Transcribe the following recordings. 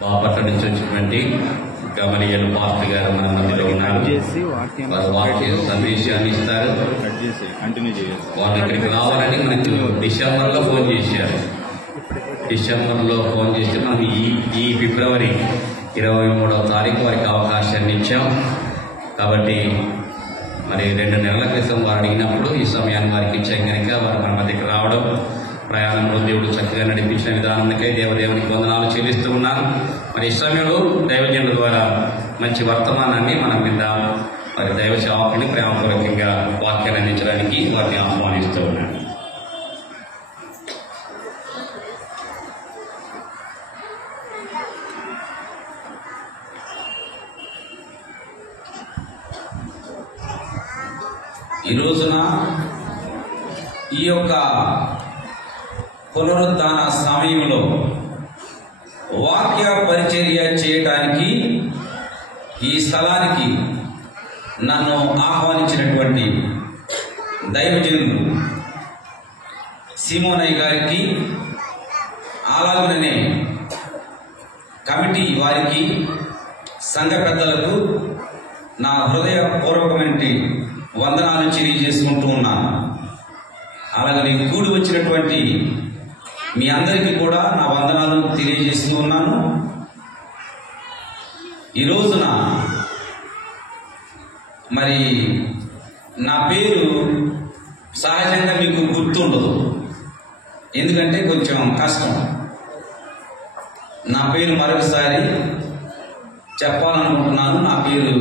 బాపట్ల నుంచి వచ్చినటువంటి గమనియలు పాస్టర్ గారు మన మధ్యలో ఉన్నారు. వారు వాక్య సందేశాన్ని ఇస్తారు. వాళ్ళు ఇక్కడికి రావాలని మనకు డిసెంబర్లో ఫోన్ చేశారు. డిసెంబర్లో ఫోన్ చేస్తే మనం ఈ ఫిబ్రవరి 23వ తారీఖు వారికి అవకాశాన్ని ఇచ్చాం. కాబట్టి మరి 2 నెలల క్రితం వారు అడిగినప్పుడు ఈ సమయాన్ని వారికి ఇచ్చాం కనుక వారు మన మధ్యకి రావడం, ప్రయాణంలో దేవుడు చక్కగా నడిపించిన విధానానికై దేవదేవునికి వందనాలు చెల్లిస్తూ ఉన్నాను. మరి ఈ సమయంలో దైవజనుల ద్వారా మంచి వర్తమానాన్ని మనం విందాం. మరి దైవ సేవకుని ప్రేమపూర్వకంగా వాక్యాన్ని అందించడానికి వారిని ఆహ్వానిస్తూ ఉన్నాను. ఈ రోజున ఈ యొక్క పునరుద్ధాన సమయంలో వాక్య పరిచర్య చేయటానికి ఈ స్థలానికి నన్ను ఆహ్వానించినటువంటి దైవజనులు సిమోనయ్య గారికి, అలాగనే కమిటీ వారికి, సంఘ పెద్దలకు నా హృదయపూర్వకమైన వందనాలు తెలియజేసుకుంటూ ఉన్నాను. అలాగనే కూడి వచ్చినటువంటి మీ అందరికీ కూడా నా వందనాలు తెలియజేస్తూ ఉన్నాను. ఈ రోజున మరి నా పేరు సహజంగా మీకు గుర్తుండదు, ఎందుకంటే కొంచెం కష్టం. నా పేరు మరొకసారి చెప్పాలనుకుంటున్నాను. నా పేరు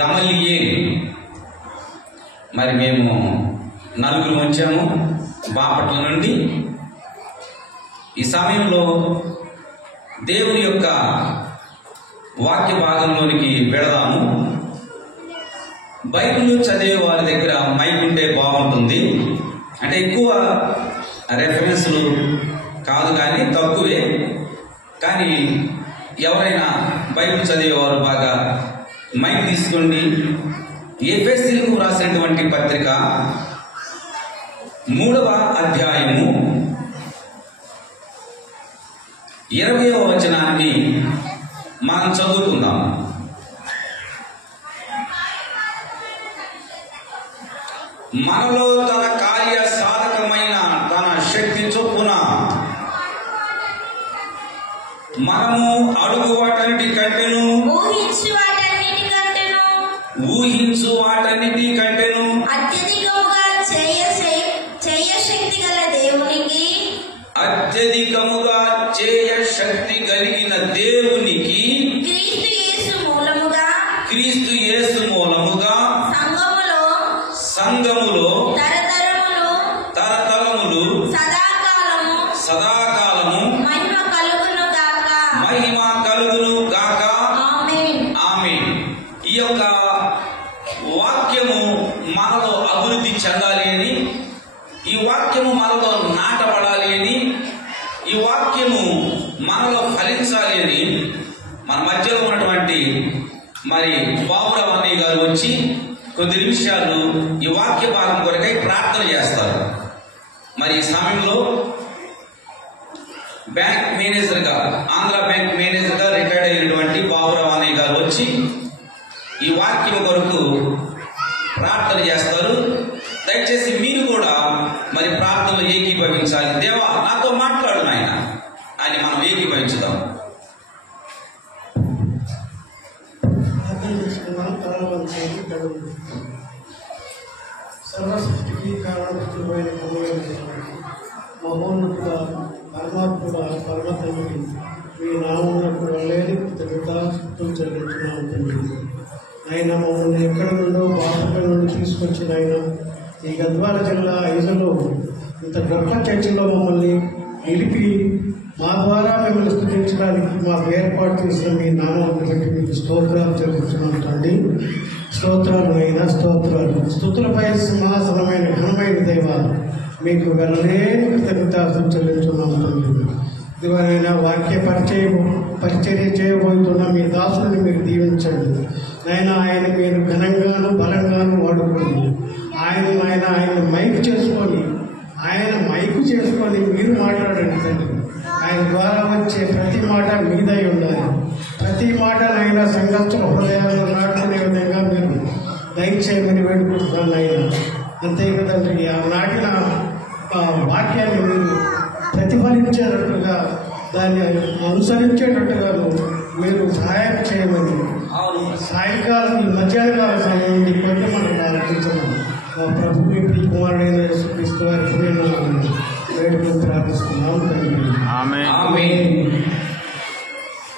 గమలియేల్. మరి మేము 4 వచ్చాము బాపట్ల నుండి. ఈ సమయంలో దేవుని యొక్క వాక్య భాగంలోనికి వెళదాము. బైబిల్ చదివే వారి దగ్గర మైక్ ఉంటే బాగుంటుంది. అంటే ఎక్కువ రెఫరెన్స్లు కాదు, కానీ తక్కువే. కానీ ఎవరైనా బైబిల్ చదివేవారు బాగా మైక్ తీసుకోండి. ఎఫెసీయులకు రాసినటువంటి పత్రిక 3వ అధ్యాయము 20వ వచనాన్ని మనం చదువుకుందాం. మనలో తన కార్య సాధకమైన తన శక్తి చొప్పున మనము అడుగు వాటన్నిటి కంటేను, ఊహించు వాటన్నిటి కంటేను అత్యధికముగా చేయశక్తి గల దేవునికి, అత్యధికముగా చేయ శక్తి కలిగిన దేవునికి క్రీస్తు యేసు మూలముగా సంఘములో తరతరములు సదాకాలము మహిమ కలుగును గాక. ఆమేన్. ఈ యొక్క వాక్యము మనలో అభివృద్ధి చెందాలి అని, ఈ వాక్యము మనలో నాటపడాలి అని, ఈ వాక్యము మనలో ఫలించాలి అని మన మధ్యలో ఉన్నటువంటి మరి బాబురావు అన్నయ్య గారు వచ్చి కొద్ది నిమిషాలు ఈ వాక్య భాగం కొరకై ప్రార్థన చేస్తారు. మరి ఈ సమయంలో బ్యాంక్ మేనేజర్గా, ఆంధ్ర బ్యాంక్ మేనేజర్గా రిటైర్డ్ అయినటువంటి బాబురావు అన్నయ్య గారు వచ్చి ఈ వాక్యం కొరకు ప్రార్థన చేస్తారు. దయచేసి మీరు కూడా మరి ప్రార్థనలు ఏకీభవించాలి. దేవా నాతో మాట్లాడు నాయన అని మనం ఏకీభవించుదాం. సర్వసృష్టికి కారణభూతుడైన మహోన్నతుడ పరమాత్ముడ పరమతండ్రి, మీ నామమునకు లేని కృతజ్ఞతాస్తుతులు చెల్లించున్నాము తండ్రి. ఆయన మమ్మల్ని ఎక్కడి నుండో బాపట్ల నుండి తీసుకొచ్చిన ఆయన ఈ గద్వాల జిల్లా 5లో ఇంత గొప్ప చర్చిలో మమ్మల్ని నిలిపి మా ద్వారా మిమ్మల్ని స్తుతించడానికి మాకు ఏర్పాటు చేసిన మీ నామాన్ని బట్టి మీకు స్తోత్రాలు చెల్లించున్నాం తండ్రి. స్తోత్రాలు అయినా స్తోత్రాలు. స్తుతులపై సింహాసనమైన ఘనమైన దేవా, మీకు వెళ్ళలేని కృతజ్ఞతాస్తుతులు చెల్లించున్నాం తండ్రి. ఇదివరైనా వాక్య పరిచర్య చేయబోతున్న మీ దాసుని మీరు దీవించండి నాయన. ఆయన మీరు ఘనంగాను బలంగాను వాడుకోండి. ఆయన మైక్ చేసుకొని మీరు మాట్లాడండి తండ్రి. ఆయన ఆయన ద్వారా వచ్చే ప్రతి మాట మీదై ఉండాలి. ప్రతి మాటనైనా సంఘస్థ హృదయాలను నాటుకునే విధంగా మీరు దయచేయమని వేడుకుంటున్నాను ఆయన. అంతేకాదండి, ఆ నాటిన వాక్యాన్ని మీరు ప్రతిఫలించేటట్టుగా దాన్ని అనుసరించేటట్టుగా మీరు సహాయం చేయమని సాయంకాలం మధ్యాహ్నకాల సమయం నుండి కొంచెం మనం ఆలోచించమని మా ప్రభు మీ కుమారుడైన యేసుక్రీస్తు వారి వేడుకలు ప్రార్థిస్తున్నాం.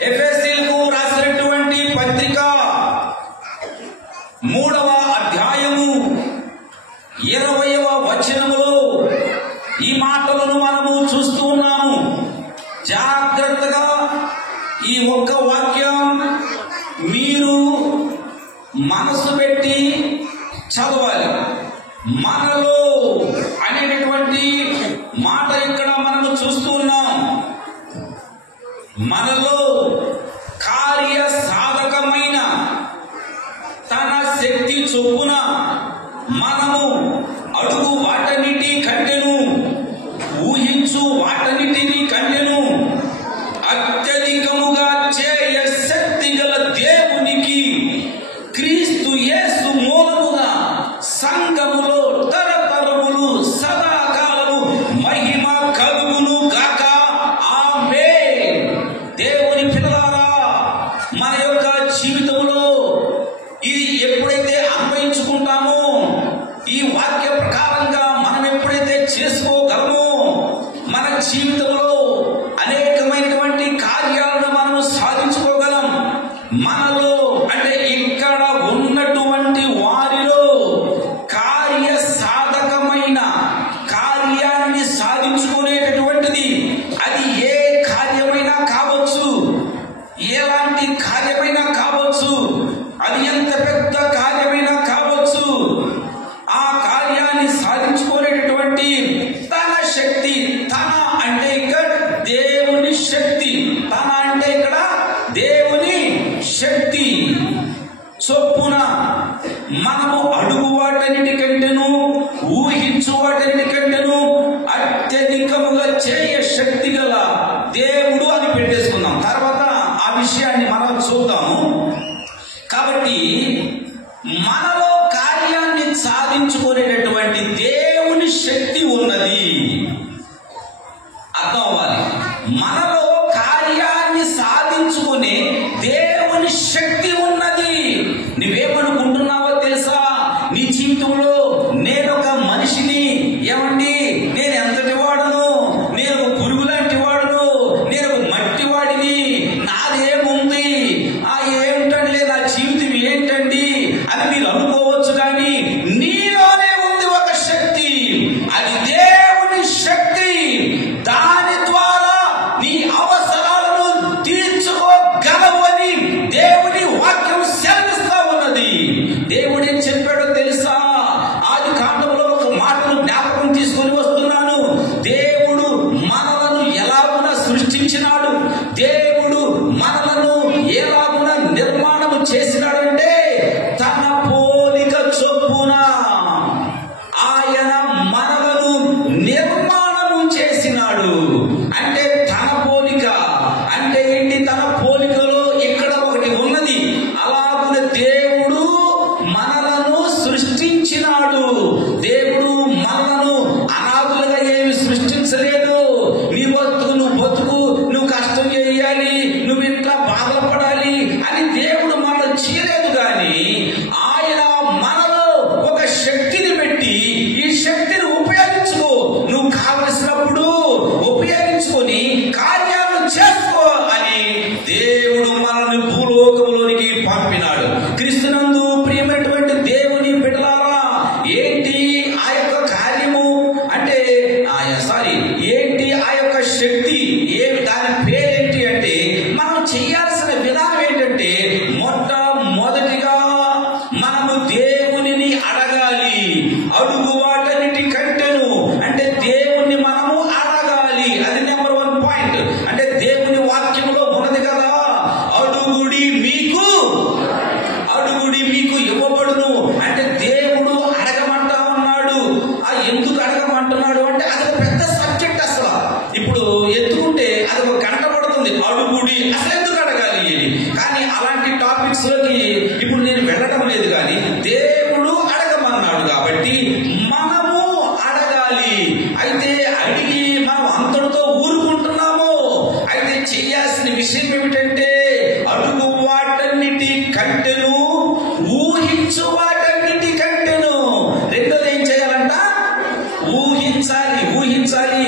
ఎఫెసీయులకు రాసినటువంటి పత్రిక 3వ అధ్యాయము 20వ వచనములో ఈ మాటలను మనము చూస్తూ ఉన్నాము. జాగ్రత్తగా ఈ ఒక్క వాక్యం మీరు మనసు పెట్టి చదవాలి. మనలో అనేటటువంటి మాట ఇక్కడ మనము చూస్తూ ఉన్నాం. మనలో కార్య సాధకమైన తన శక్తి చొప్పున మనము అడుగు వాటన్నిటి కంటెను, ఊహించు వాటన్నిటిని కంటెను అత్యధికముగా చేయ శక్తి గల దేవునికి క్రీస్తు యేసు మూలముగా సంఘములో తరతరములు సదాకాలము మహిమ కలుగును గాక. ఆమేన్. దేవుని పిల్లలారా, మన యొక్క జీవితంలో ఇది ఎప్పుడైతే అన్వయించుకుంటామో, ఈ వాక్య ప్రకారంగా మనం ఎప్పుడైతే చేసుకోగలమో, మన జీవితంలో అనేకమైనటువంటి కార్యాలను మనము సాధించుకోగలం. మనలో అంటే ఇక్కడ ఉన్నటువంటి వారిలో కార్య సాధకమైన కార్యాన్ని సాధించుకునేటటువంటిది అది ఏ కార్యమైనా కావచ్చు, ఎలాంటి కార్యమైనా కావచ్చు, అది ఎంత పెద్ద కార్యమైనా కావచ్చు, ఆ కార్యాన్ని సాధించుకునేటటువంటి తన శక్తి, తన అంటే ఇక్కడ దేవుని శక్తి, తన అంటే ఇక్కడ దేవుని శక్తి చొప్పున మనము అడుగు వాటన్నిటి కంటేను, ఊహించు వాటన్నిటి కంటేను అత్యధికముగా చేయ శక్తి గల దేవుడు అని పెట్టేసుకుందాం. తర్వాత ఆ విషయాన్ని మనం చూద్దాము. కాబట్టి మనలో కార్యాన్ని సాధించుకునేటటువంటి దేవుని శక్తి ఉన్నది. అర్థం అవ్వాలి. మనలో కార్యాన్ని సాధించుకునే దేవుని శక్తి ఉన్నది. నువ్వేమనుకుంటున్నావో తెలుసా? నీ జీవితంలో నేను ఒక మనిషిని, ఏమండి నేను ఎంతటి వాడును, నేను ఒక పురుగు లాంటి వాడును, నేను ఒక మట్టి వాడిని, నాదేముంది, ఏమిటండి నా జీవితం ఏంటండి అని మీరు అనుకోవచ్చు. కానీ నీలోనే ఉంది ఒక శక్తి, అది దేవుని శక్తి. దాని ద్వారా నీ అవసరాలను తీర్చుకోగలవు అని దేవుని వాక్యం సెలవిస్తా ఉన్నది. దేవుడు ఏం చెప్పాడో తెలుసా? ఆది కాండంలో ఒక మాటను జ్ఞాపకం తీసుకొని వస్తున్నాను. దేవుడు మనలను ఎలాగున సృష్టించినాడు, దేవుడు మనలను ఎలాగున నిర్మాణము చేసినాడంటే తన పోలిక చొప్పున ఆయన మనలను నిర్మాణము చేసినాడు. అంటే తన పోలిక అంటే ఏంటి? తన పోలికలో ఇక్కడ ఒకటి ఉన్నది. అలాగున దేవుడు మనలను సృష్టించినాడు. దేవుడు మనలను అనాథులుగా ఏమి సృష్టించలేదు. నీ బతుకు నువ్వు బతుకు, నువ్వు కష్టం చేయాలి, నువ్వు ఇట్లా బాధపడాలి అని దేవుడు మనల్ని చేయలేదు. కానీ ఆయన మనలో ఒక శక్తిని పెట్టి ఈ శక్తిని ఉపయోగించుకో, నువ్వు కావలసినప్పుడు ఉపయోగించుకొని కార్యాలు చేసుకో అని దేవుడు మనల్ని భూలోకంలోనికి పంపినాడు. క్రీస్తునందు ప్రియమైనటువంటి దేవుని బిడ్డలారా, ఏంటి ఆ యొక్క కార్యము అంటే ఏంటి ఆ యొక్క శక్తి, దాని పేరేంటి అంటే మనం చేయాల్సిన విధానం కానీ అలాంటి టాపిక్స్ లోకి ఇప్పుడు నేను వెళ్ళడం లేదు. కానీ దేవుడు అడగమన్నాడు కాబట్టి మనము అడగాలి. అయితే అడిగి మనం అంతటితో ఊరుకుంటున్నాము. అయితే చేయాల్సిన విషయం ఏమిటంటే అడుగు వాటన్నిటి కంటెను, ఊహించు వాటన్నిటి కంటెను. రెండోది ఏం చేయాలంట? ఊహించాలి.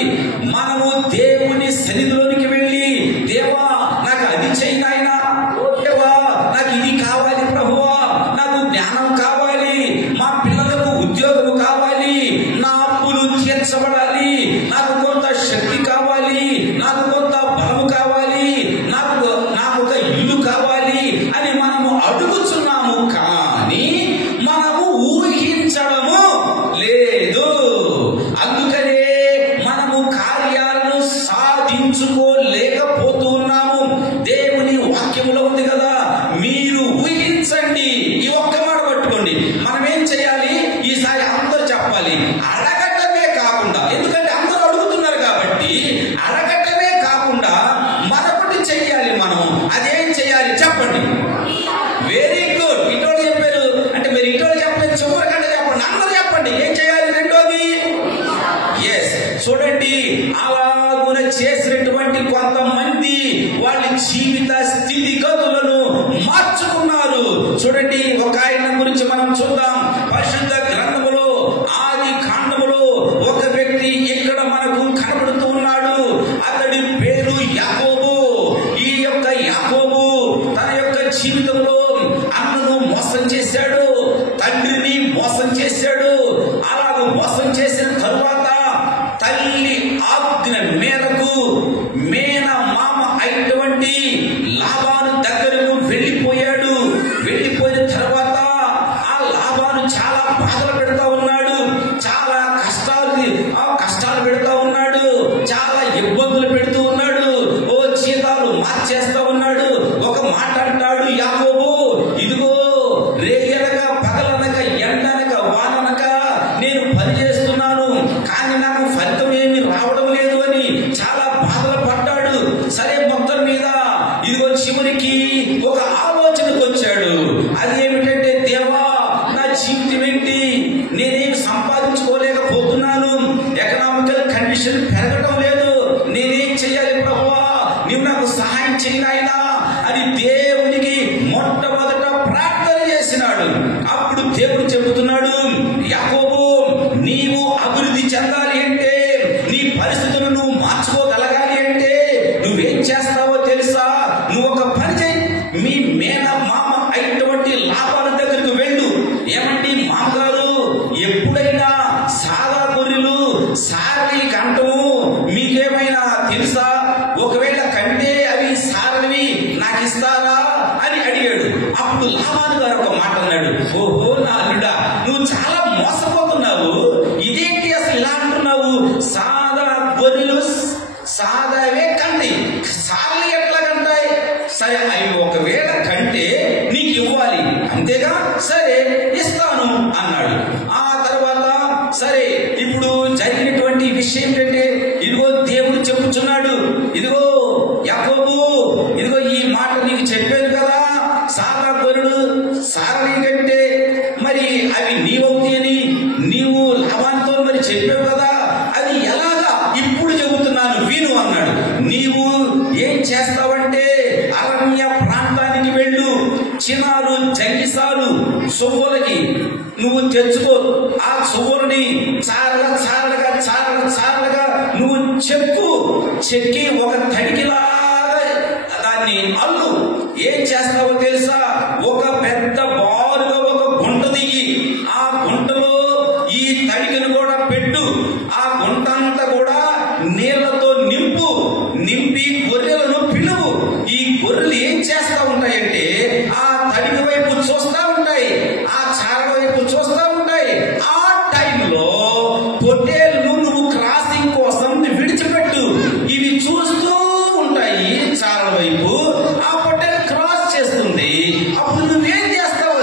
మనము దేవుని సన్నిధిలోనికి వెళ్ళి, దేవా నాకు అది చెయ్యి నాయనా, దేవా నాకు ఇది కావాలి ప్రభువా, నాకు జ్ఞానం కావాలి, మా పిల్లలకు ఉద్యోగం కావాలి, నా అప్పులు తీర్చబడాలి, నాకు కొంత శక్తి కావాలి, నాకు కొంత బలం కావాలి, నాకు ఒక ఇల్లు కావాలి అని మనము అడుగుతున్నాము. కానీ మనము ఊహించడము లేదు. అందుకనే మనము కార్యాలను సాధించుకోలేకపోతున్నాము. దేవుని వాక్యములో ఉంది కదా, మీరు ఊహించండి. ఈ ఒక్క మాట పట్టుకోండి. మనం ఏం చేయాలి? ఈసారి అందరూ చెప్పాలి. అడగటమే కాకుండా, ఎందుకంటే అందరూ అడుగుతున్నారు కాబట్టి అడగటమే కాకుండా మరొకటి చెయ్యాలి. మనం అదేం చేయాలి చెప్పండి. Very good. ఇటోళ్ళు చెప్పారు అంటే మీరు ఇటోళ్ళు చెప్పలేదు, చివరికంటే చెప్పండి. అందరూ చెప్పండి ఏం చేయాలి. రెండోది ఎస్, చూడండి అలాగున చేసినటువంటి కొంతమంది వాళ్ళ జీవిత స్థితిగతులను మార్చుకున్నారు. చూడండి ఒక ఆయన గురించి మనం చూద్దాం. పరిశుద్ధ గ్రంథములో ఆది కాండములో ఒక వ్యక్తి ఇక్కడ మనకు కనబడుతూ ఉన్నాడు. అతడి పేరు యాకోబు. ఈ యొక్క యాకోబు తన యొక్క జీవితంలో అన్నను మోసం చేశాడు, తండ్రిని మోసం చేశాడు. అలాగ మోసం చేసిన తరువాత తల్లి ఆజ్ఞ మేరకు మేన మామ అయినటువంటి లాబాను దగ్గరకు వెళ్ళిపోయాడు. వెళ్ళిపోయిన తర్వాత ఆ లాబాను చాలా బాధలు పెడతా ఉన్నాడు, చాలా కష్టాలు పెడతా ఉన్నాడు, చాలా ఇబ్బందులు పెడుతూ ఉన్నాడు, ఓ జీతాలు మార్చేస్తా ఉన్నాడు. ఒక మాట అంటాడు యాకోబు, ఇదిగో రేయనక పగలనక ఎండనక వాననక నేను పని చేస్తున్నాను, కానీ నాకు ఫలితం ఏమి రావడం లేదు అని చాలా బాధలు పడ్డాడు. సరే మొత్తం మీద ఇదిగో చివరికి ఒక ఆలోచనకు వచ్చాడు. అది ఏమిటంటే, దేవా నా జీవితం ఏంటి, నేనేం సంపాదించుకోలేకపోతున్నాను, ఎకనామికల్ కండిషన్ పెరగడం లేదు, నేనేం చెయ్యాలి ప్రభువా, నీవు నాకు సహాయం చెయ్యి నాయనా అని దేవునికి మొట్టమొదట ప్రార్థన చేసినాడు. అప్పుడు దేవుడు చెబుతున్నాడు, యాకోబు నీవు అభివృద్ధి చెందాలి అంటే, నీ పరిస్థితులను నువ్వు మార్చుకోగలగాలి అంటే నువ్వేం చేస్తావో తెలుసా? నువ్వు ఒక పని చేయి. మీ మేన మామ అయినటువంటి లాబాను దగ్గరకు వెళ్ళు. ఏమండి మామగారు, ఎప్పుడైనా సాదా గొర్రెలు సారవి కంటము మీకేమైనా తెలుసా? ఒకవేళ కంటే అవి సారవి నాకు ఇస్తారా అని అడిగాడు. అప్పుడు లాబాను గారు ఒక మాట అన్నాడు, ఓహో నా అల్లుడా, నువ్వు చాలా మోసపోతున్నావు. ఇదేంటి అసలు ఇలా అంటున్నావు? సాదా గొర్రెలు సాదావే కంటే సార్లు ఎట్లా కంటాయి? సరే అవి ఒకవేళ కంటే నీకు ఇవ్వాలి అంతేగా, సరే ఇస్తాను అన్నాడు. ఆ తర్వాత సరే ఇప్పుడు జరిగినటువంటి విషయం ఏంటంటే, ఇదిగో దేవుడు చెప్పుచున్నాడు, ఇదిగో యాకోబు, ఇదిగో ఈ మాట నీకు చెప్పాను కదా, సాదా గొర్రెలు సారని కంటే మరి అవి నీవవుతాయి అని నీవు లాభాంతో మరి చెప్పావు కదా, అది ఎలాగా ఇప్పుడు చెబుతున్నాను విను అన్నాడు. నీవు ఏం చేస్తావంటే అరణ్య ప్రాంతానికి వెళ్ళు, చినాలు జంగిసాలు సొవ్వులకి నువ్వు తెచ్చుకో. ఆ సొవ్వులని చారలుగా నువ్వు చెక్కి ఒక తడికిలాగా దాన్ని అల్లు. ఏం చేస్తావో తెలుసా? ఒక పెద్ద బారుగా ఒక గుంట దిగి ఆ గుంటలో ఈ తడికిని కూడా పెట్టు. ఆ గుంట అంతా కూడా నీళ్లతో నింపి గొర్రెలను పిలువు. ఈ గొర్రెలు ఏం చేస్తా ఉంటాయంటే ఆ తడికి వైపు చూస్తా ఉంటాయి, ఆ చార వైపు చూస్తా ఉంటాయి. ఆ టైంలో పొట్టేళ్లను నువ్వు క్రాసింగ్ కోసం విడిచిపెట్టు. ఇవి చూస్తూ ఉంటాయి చార వైపు, ఆ పొట్టేలు క్రాస్ చేస్తుంది. అప్పుడు నువ్వేం చేస్తావు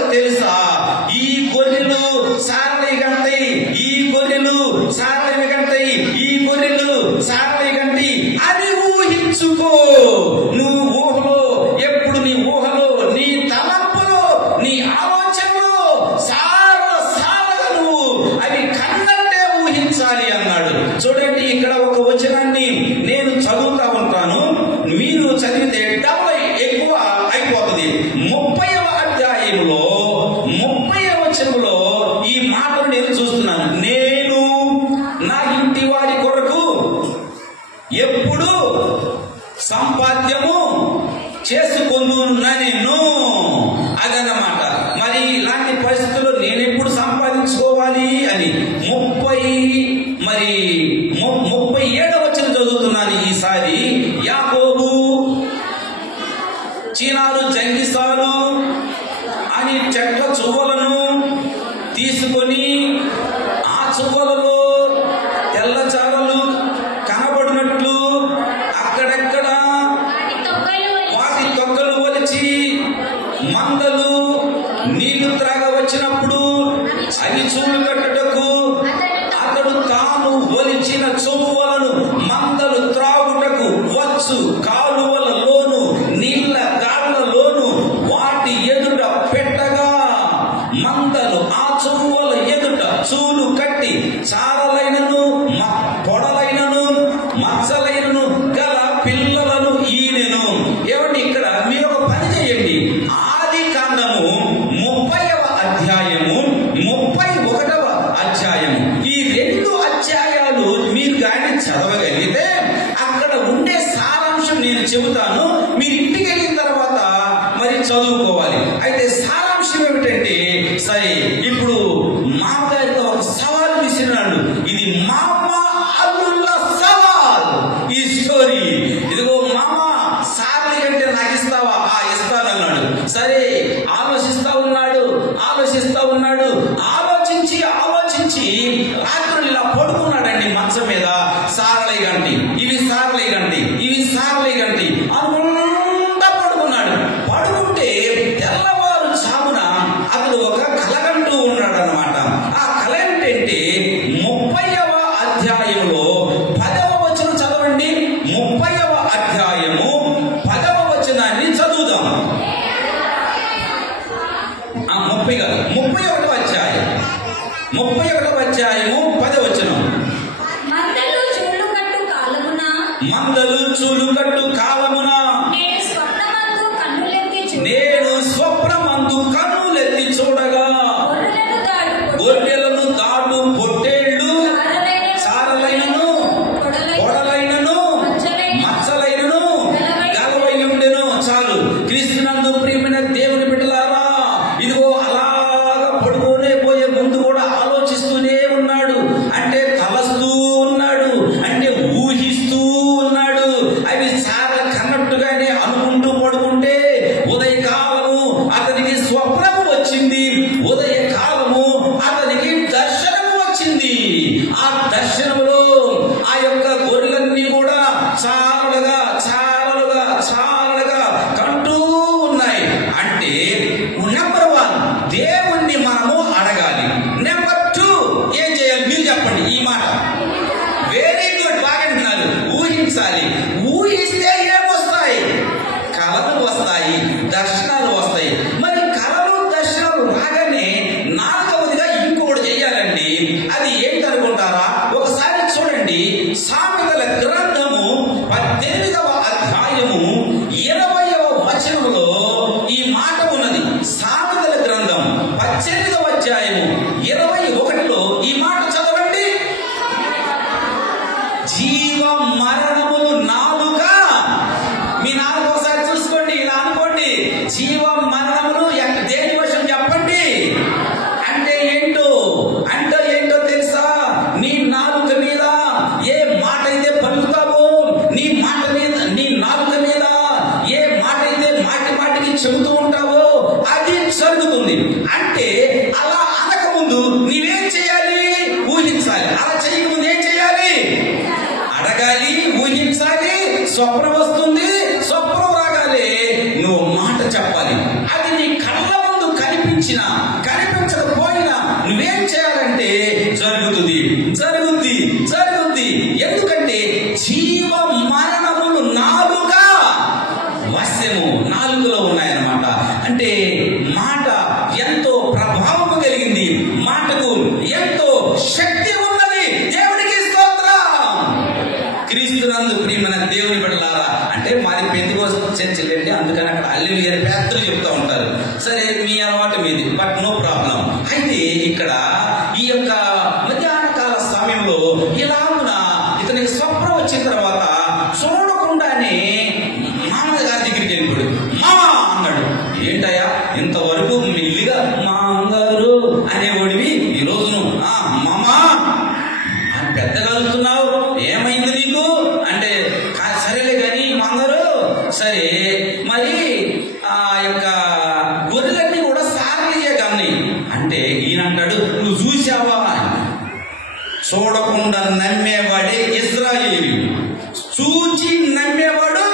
చేసుకొందునెను అదన్నమాట. మరి ఇలాంటి పరిస్థితుల్లో నేను ఎప్పుడు సంపాదించుకోవాలి అని 37వ వచనం చదువుతున్నాను ఈసారి. యాకోబు చీనాలు జంగిసాలు అని చెట్ల చువ్వలను తీసుకొని ఆ చువ్వలలో తెల్ల చారలు కనబడినట్లు అక్కడెక్కడ వాటి తొక్కలు ఒలిచి మందలు నీళ్లు త్రాగ వచ్చినప్పుడు అవి చూలు కట్టుటకు అతడు తాను ఒలిచిన చువ్వలను మందలు త్రాగుటకు వచ్చు కాలువలలోను నీళ్ల గాళ్లలోను వాటి ఎదుట పెట్టగా మందలు ఆ చువ్వల ఎదుట చూలు కట్టి చారలైనను పొడలైనను మచ్చలైనను గల పిల్లలను ఈనెను. ఏమండి, ఇక్కడ మీరు ఒక పని చేయండి. ఆది కాండము 30వ అధ్యాయము 31వ అధ్యాయము ఈ 2 అధ్యాయాలు మీరు కానీ చదవగలిగితే అక్కడ ఉండే సారాంశం నేను చెబుతాను. మీరు ఇంటికి వెళ్ళిన తర్వాత మరి చదువుకోవాలి. అయితే సారాంశం ఏమిటంటే, సరే ఇప్పుడు మామగారితో ఒక సవాల్ విసిరినాడు. ఇది మామ అల్లుళ్ళ సవాల్. ఈ స్టోరీ ఇదిగో, మామ సార్లు కంటే నాకు ఇస్తావా? ఇస్తానన్నాడు. సరే ఆలోచిస్తా ఉన్నాడు. ఆలోచించి రాత్రులు ఇలా పడుకున్నాడండి మంచం మీద. సారలై గంటి ఇవి సారలై గంటి అనుకుంటా పడుకుంటే తెల్లవారు చామున అతడు ఒక కలగంటూ ఉన్నాడు అనమాట. ఆ కల ఏంటంటే 30వ అధ్యాయంలో 10వ వచనం చదవండి. 30వ అధ్యాయము 10వ వచనాన్ని చదువుదాం. 31వ అధ్యాయము 10వ వచనం. మందలు చూలు కట్టు కాలమున నేను స్వప్నమందు కన్నులెత్తి చూడగా గొర్రెలను దాటు పొట్టేళ్లు సారలైనను పొడలైనను మచ్చలైనను గలవై ఉండెను. చాలు. క్రీస్తునందు ప్రియమైన దేవుని బిడ్డలారా, ఇదిగో అలాగా పడుకోనే పోయే ముందు కూడా ఆలోచిస్తూనే ఉన్నాడు. అంటే తలస్తూ ఉన్నాడు, అంటే ఊహిస్తూ ఉన్నాడు. అవి సార్లు కన్నట్టుగానే అనుకుంటూ పడుకుంటే ఉదయకాలము అతనికి స్వప్నము వచ్చింది. ఉదయకాలము అతనికి దర్శనము వచ్చింది. ఆ దర్శనములో ఆ యొక్క గొర్రెలన్నీ కూడా చారలుగా కంటూ ఉన్నాయి. అంటే నెంబర్ 1 దేవుణ్ణి మనము అడగాలి. నెంబర్ 2 ఏం చేయాలి? మీరు చెప్పండి ఈ మాట. వెరీ గుడ్, బాగా అంటున్నారు. ఊహించాలి. ఊహిస్తే ఏమొస్తాయి? కళలు వస్తాయి, దర్శనాలు వస్తాయి. మరి కళలు దర్శనాలు రాగానే 4వదిగా ఇంకొకటి చెయ్యాలండి. అది ఏంటనుకుంటారా? ఒకసారి చూడండి. సామెతల గ్రంథము 18వ అధ్యాయము 20వ వచనములో ఈ మాట ఉన్నది. సామెతల గ్రంథం 18వ అధ్యాయము 21లో ఈ మాట చదవండి. జీవ మరణములు నాలుక. మీ నాలుగు ఒకసారి చూసుకోండి. ఇలా అనుకోండి, జీవ మరణములు దేని వశం చెప్పండి. అంటే ఏంటో తెలుసా? నీ నాలుక మీద ఏ మాట అయితే పలుకుతావో, నీ నాలుక మీద ఏ మాట అయితే మాటికి చెబుతూ ఉంటావో అది జరుగుతుంది. అంటే అలా అనకముందు నీవేం చేయాలి? ఊహించాలి. అలా చేయకముందు ఏం చేయాలి? అడగాలి, ఊహించాలి. స్వప్నం వస్తుంది, స్వప్నం రాగాలి, నువ్వు మాట చెప్పాలి. అది నీ కళ్ళ ముందు కనిపించకపోయినా నువ్వేం చేయాలంటే జరుగుతుంది. ఎందుకంటే జీవ మరణములు నాలుక వశము, నాలుగులో ఉన్నాయన్నమాట. అంటే మాట ఎంతో ప్రభావం కలిగింది. మాటకు ఎంతో శక్తి ఉన్నది. దేవునికి స్తోత్రం. క్రీస్తునందు ప్రియమైన దేవుని బిడ్డలారా, అంటే మాది పెంతెకోస్తు చర్చిలు అండి, అందుకని అక్కడ హల్లెలూయా పేదలు చెప్తా ఉంటారు. సరే, మీ అలవాటు మీది, బట్ నో ప్రాబ్లం. అయితే ఇక్కడ ఈ యొక్క మధ్యాహ్న కాల సమయంలో ఇలాగున ఇతనికి స్వప్నం వచ్చిన తర్వాత చూడకుండానే మామగారి దగ్గరికి వెళ్ళిపోయాడు. మామా అన్నాడు. ఏంటయ్యా ఇంతవరకు మెల్లిగా మాంగారు అనేవాడివి ఈ రోజును మామా పెద్దగా వెళ్తున్నావు, ఏమైంది నీకు అంటే సరేలే కానీ మాంగారు సరే మరి ఆ యొక్క గొర్రెలన్నీ కూడా సారలియే కానీ అంటే ఈయన అంటాడు, నువ్వు చూసావా? చూడకుండా నమ్మేవాడే ఇశ్రాయేలు, చూచి నమ్మేవాడు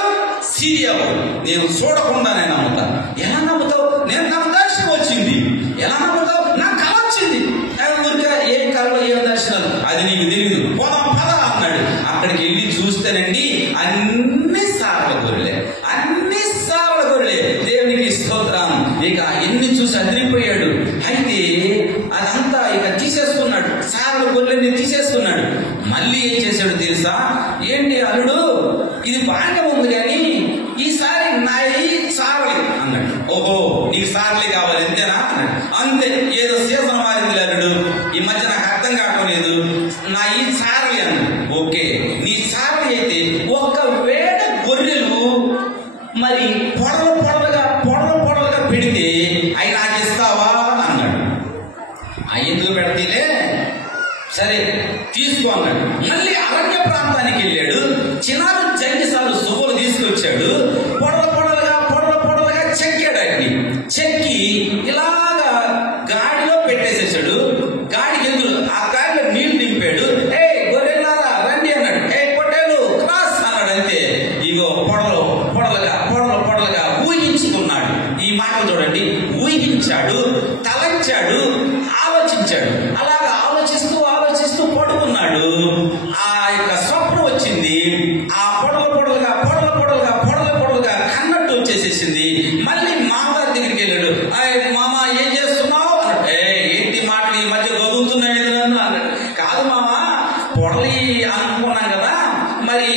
సిరియావాడు. నేను చూడకుండానే నమ్ముతాను. ఎలా నమ్ముతావు? నేను నాకు దర్శనం వచ్చింది. ఎలా నమ్ముతావు? నాకు కళ వచ్చింది. ఊరికే ఏం కళలో ఏం దర్శనాలు అది నీకు తెలియదు, పోదాం పద అన్నాడు. అక్కడికి వెళ్ళి చూస్తేనండి అన్ని సార్ల గొర్రెలే, అన్ని సార్ల గొర్రెలే. దేవునికి స్తోత్రం. ఇక ఎన్ని చూసి అదిరిపోయాడు. అయితే అదంతా ఇక తీసేసుకున్నాడు, సార్ల గొర్రెల్ని తీసేసుకున్నాడు. మళ్ళీ ఏం చేశాడు తెలుసా? ఏంటి అల్లుడు ఇది బాగానే ఉంది కానీ ఈసారి నా సార్లే అన్నాడు. ఓహో నీకు సార్లే కావాలి అంతేనా అన్నాడు. అంతే, ఏదో సీజన్ మారింది అల్లుడు, ఈ మధ్య నాకు అర్థం కావటం లేదు, నా ఈ సార్లే అన్నాడు. ఓకే నీ సార్లే అయితే ఒకవేళ గొర్రెలు మరి పొడలుగా పెడితే అవి నాకు ఇస్తావా అన్నాడు. ఎందుకు పెడతీలే సరే తీసుకో అన్నాడు. మళ్ళీ అరణ్య ప్రాంతానికి వెళ్ళాడు. చిన్నారు జంగిసాలు సువ్వలు తీసుకొచ్చాడు. పొడలుగా చెక్కాడు. అన్ని చెక్కి ఇలాగా గాడిలో పెట్టేసేసాడు. గాడికి ఎదురు ఆ గాడిలో నీళ్లు నింపాడు. ఏ గొర్రెలారా రండి అన్నాడు. ఏ పొట్టేలు క్రాస్ అన్నాడు. అంతే ఇగో పొడలుగా ఊహించుకున్నాడు. ఈ మాటలు చూడండి, ఊహించాడు, తలంచాడు, ఆలోచించాడు. అలాగా ఆలోచిస్తూ పడుకున్నాడు. ఆ యొక్క స్వప్నం వచ్చింది. ఆ పొడలుగా కన్నట్టు వచ్చేసేసింది. మళ్ళీ మామగారి దగ్గరికి వెళ్ళాడు. మామ ఏం చేస్తున్నావు అన్నాడు. ఏంటి మాటలు ఈ మధ్య గదుగుతున్నాయి అన్నాడు. కాదు మామ పొడలి అనుకున్నాం కదా, మరి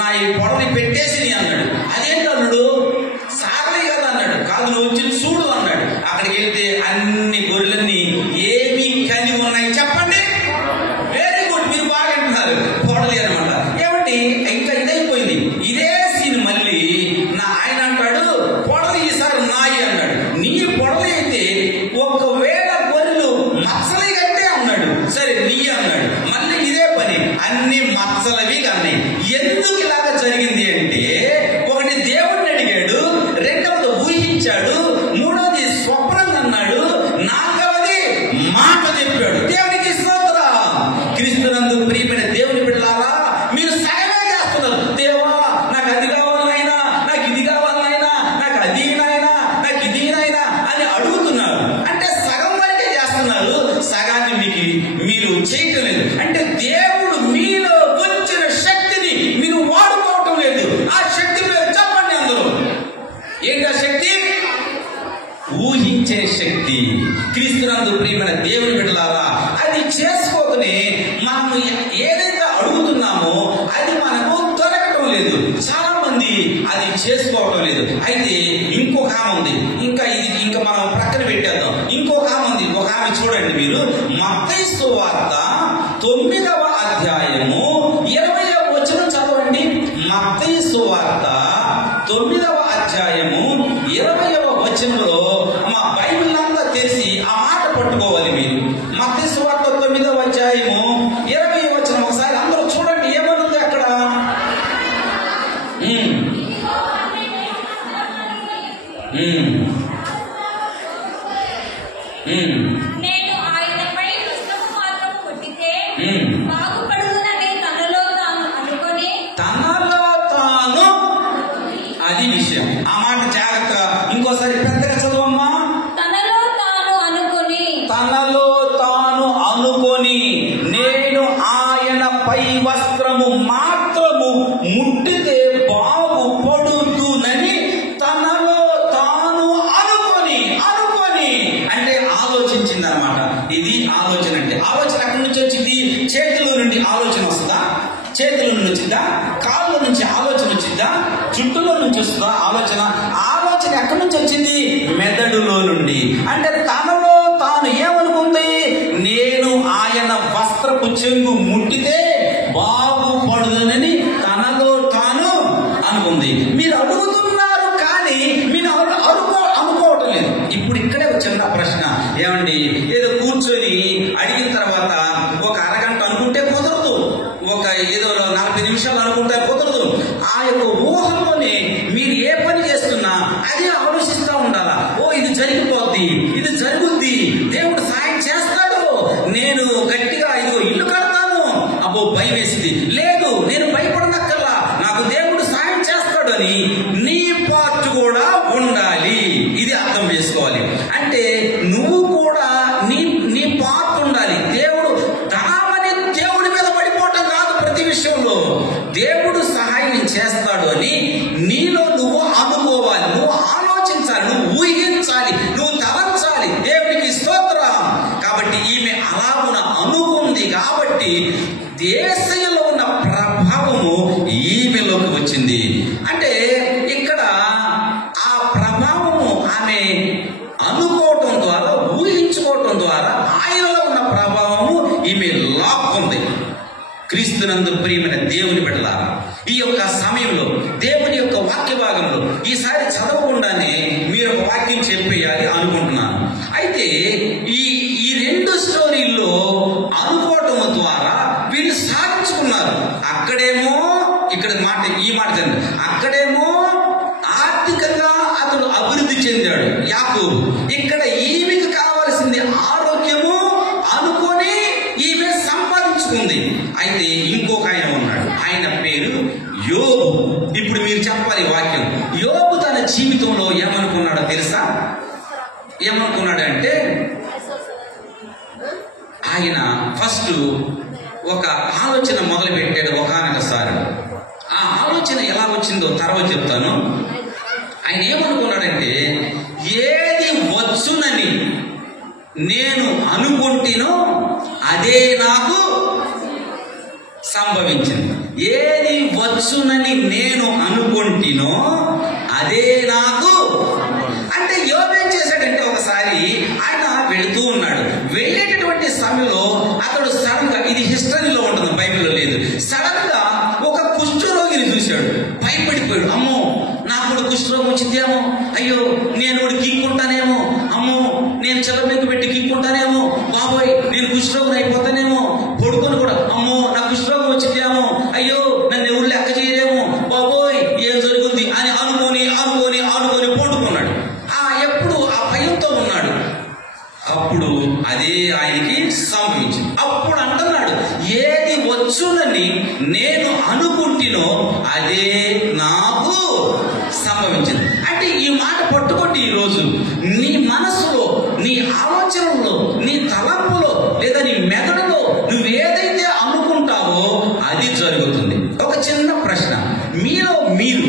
నా ఈ పొడలి పెట్టేసి అన్నాడు. అదేంటి అన్నాడు. సార్లే కదా అన్నాడు. కాదు నువ్వు వచ్చి చూడు అన్నాడు. అక్కడికి వెళ్తే అన్ని గొర్రెలన్నీ ఏమి కలిగి ఉన్నాయి చెప్పండి. వెరీ గుడ్, మీరు బాగా అంటున్నారు. పొడలి అనమాట. ఏమండి ఇంకా ఇదైపోయింది. ఇదే సీన్ మళ్ళీ నా ఆయన అంటాడు, పొడలి ఈసారి నాయి అన్నాడు. నీ పొడలి అయితే ఒకవేళ గొర్రెలు మచ్చలవి కంటే అన్నాడు. సరే నీ అన్నాడు. మళ్ళీ ఇదే పని, అన్ని మచ్చలవి కన్నాయి. ఎందుకు ఇలాగా జరిగింది అంటే ఒకటి దేవుడిని అడిగాడు, రెండవది ఊహించాడు, మూడవది స్వప్నం అన్నాడు, నాలుగవది మాట చెప్పాడు. దేవునికి స్తోత్రం. క్రీస్తునందు ప్రియమైన దేవుని బిడ్డలారా, మీరు సగమే చేస్తున్నారు. దేవా నాకు అది కావాలి నాయనా, నాకు ఇది కావాలి నాయనా, నాకు అది నాయనా, నాకు ఇది నాయనా అని అడుగుతున్నారు. అంటే సగం వరకే చేస్తున్నారు, సగాన్ని మీరు చేయటం లేదు. అంటే దేవుడు మీలో వచ్చిన శక్తిని మీరు వాడుకోవటం లేదు. ఆ శక్తి మీరు చెప్పండి అందరూ. ఏంటా శక్తి? ఊహించే శక్తి. క్రీస్తునందు ప్రియమైన దేవుని బిడ్డలారా, అది చేసుకోకనే మనం ఏదైతే అడుగుతున్నామో అది మనకు దొరకటం లేదు. చాలా మంది అది చేసుకోవటం లేదు. అయితే ఇంకొక ఆమె ఉంది. ఇంకా మనం ప్రక్కన పెట్టేద్దాం. ఇంకొక ఆమె ఉంది. ఒక ఆమె చూడండి మీరు, మత్తయి సువార్త 9వ అధ్యాయము 20వ వచనం చదవండి. మత్తయి సువార్త 9వ అధ్యాయము 20వ వచనంలో మా బైబిల్ అంతా తెరిచి ఆ మాట పట్టుకోవాలి మీరు. మత్తయి సువార్త 9వ అధ్యాయము 20వ వచనం ఒకసారి అందరూ చూడండి ఏమనుంది అక్కడ. నేను ఆయనపై హస్తము మాత్రం కొట్టితే బాగుపడునని తనలో తాను అనుకొని అది విషయం. ఆ మాట జాగ్రత్త ఇంకోసారి పెద్దగా చదవమ్మా. తనలో తాను అనుకొని నేను ఆయన పై వస్త్రము మాత్రము ముట్టితే బాగుపడుతునని తనలో తాను అనుకొని అంటే ఆలోచించింది అనమాట. ఇది ఆలోచన. అంటే ఆలోచన ఎక్కడి నుంచి వచ్చింది? చేతిలో నుండి ఆలోచన వస్తుందా? చేతుల నుంచి వచ్చిందా? కాళ్ళ నుంచి ఆలోచన వచ్చిందా? జుట్టులో నుంచి వస్తుందా ఆలోచన? ఆలోచన ఎక్కడి నుంచి వచ్చింది? మెదడులో నుండి. అంటే తనలో తాను ఏమనుకుంది? నేను ఆయన వస్త్రపు చెంగు ముట్టితే బాగుపడుదనని తనలో తాను అనుకుంది. మీరు అడుగుతున్నారు కానీ చిన్న ప్రశ్న. ఏమండి, ఏదో కూర్చొని అడిగిన తర్వాత ఒక అరగంట అనుకుంటే కుదరదు, ఒక ఏదో 40 నిమిషాలు అనుకుంటే కుదరదు. ఆ యొక్క ఊహల్లోనే మీరు ఏ పని చేస్తున్నా అదే ఆలోచిస్తూ ఉండాలా. ఓ ఇది జరిగిపోద్ది, ఇది జరుగుద్ది, దేవుడు సాయం చేస్తాడు, నేను గట్టిగా ఇదిగో ఇల్లు కడతాను, అబ్బో భయం వేసింది, లేదు నేను భయపడనక్కర్లా, నాకు దేవుడు సాయం చేస్తాడు అని నీ పార్ట్ కూడా ఉండాలి. ఇది అర్థం చేసుకోవాలి. అంటే నువ్వు కూడా నీ పార్ట్ ఉండాలి. దేవుడు ధనామని దేవుడి మీద పడిపోవటం కాదు. ప్రతి విషయంలో దేవుడు సహాయం చేస్తాడు అని నీలో నువ్వు అనుకోవాలి, నువ్వు ఆలోచించాలి, నువ్వు ఊహించాలి, నువ్వు తలంచాలి. దేవునికి స్తోత్రం. కాబట్టి ఈమె అలాగున అనుకుంది కాబట్టి దేశంలో ఉన్న ప్రభావము ఈమెలోకి వచ్చింది. అంటే ఇక్కడ ఆ ప్రభావము ఆమె అనుకోవటం ద్వారా, ఊహించుకోవటం ద్వారా ఆయనలో ఉన్న ప్రభావము ఈమె లాక్కుంది. క్రీస్తునందు ప్రియమైన దేవుని బిడ్డలారా, ఈ యొక్క సమయంలో దేవుని యొక్క వాక్య భాగంలో ఈసారి చదవకుండానే మీరు ఒక వాక్యం చెప్పేయాలి అనుకుంటున్నాను. అయితే ఈ 2 స్టోరీల్లో అనుకోవటం ద్వారా వీళ్ళు సాధించుకున్నారు. అక్కడేమో ఇక్కడ మాట ఈ మాట చదివి, అక్కడేమో ఆర్థికంగా అతడు అభివృద్ధి చెందాడు యాకోబు. ఇక్కడ ఈమెకు కావాల్సింది ఆరోగ్యము అనుకొని ఈమె సంపాదించుకుంది. అయితే ఇంకొక ఆయన ఉన్నాడు, ఆయన పేరు యోబు. ఇప్పుడు మీరు చెప్పాలి వాక్యం. యోబు తన జీవితంలో ఏమనుకున్నాడో తెలుసా? ఏమనుకున్నాడంటే ఆయన ఫస్ట్ ఒక ఆలోచన మొదలు పెట్టాడు ఒకనొకసారి. ఆ ఆలోచన ఎలా వచ్చిందో తర్వాత చెప్తాను. ఆయన ఏమనుకున్నాడంటే, ఏది వచ్చునని నేను అనుకుంటేనో అదే నాకు సంభవించింది. ఏది వచ్చునని నేను అనుకుంటేనో అదే నాకు. అంటే యోబు ఏం చేశాడంటే, ఒకసారి ఆయన వెళుతూ ఉన్నాడు. వెళ్ళేటటువంటి సమయంలో అతడు సడన్ గా, ఇది హిస్టరీలో ఉంటుంది, బైబిల్లో లేదు, సడన్ గా ఒక కుష్ఠరోగిని చూశాడు. భయపడిపోయాడు. అమ్మో నాకు కుష్ఠరోగం వచ్చిందేమో, అయ్యో నేను కిక్కుంటానేమో, అమ్మో నేను చెలబెక్కు పెట్టి కిక్కుంటానేమో, బాబోయ్ నేను కుష్ఠరోగం అయిపోతానేమో, పడుకొని కూడా అమ్మో నాకు కుష్ఠరోగం వచ్చిందేమో, అయ్యో నన్ను ఎవరు లెక్క చేయలేమో, బాబోయ్ ఏం జరుగుద్ది అని అనుకొని అనుకొని అనుకొని పడుకున్నాడు. ఎప్పుడు ఆ భయంతో ఉన్నాడు. అప్పుడు అదే ఆయనకి సంభవించింది. అప్పుడు అంటున్నాడు, ఏది వచ్చునని నేను అనుకుంటునో అదే నాకు సంభవించింది. అంటే ఈ మాట పట్టుకోండి. ఈరోజు నీ మనసులో, నీ ఆలోచనలో, నీ తలంపులో లేదా నీ మెదడులో నువ్వేదైతే అనుకుంటావో అది జరుగుతుంది. ఒక చిన్న ప్రశ్న, మీలో మీరు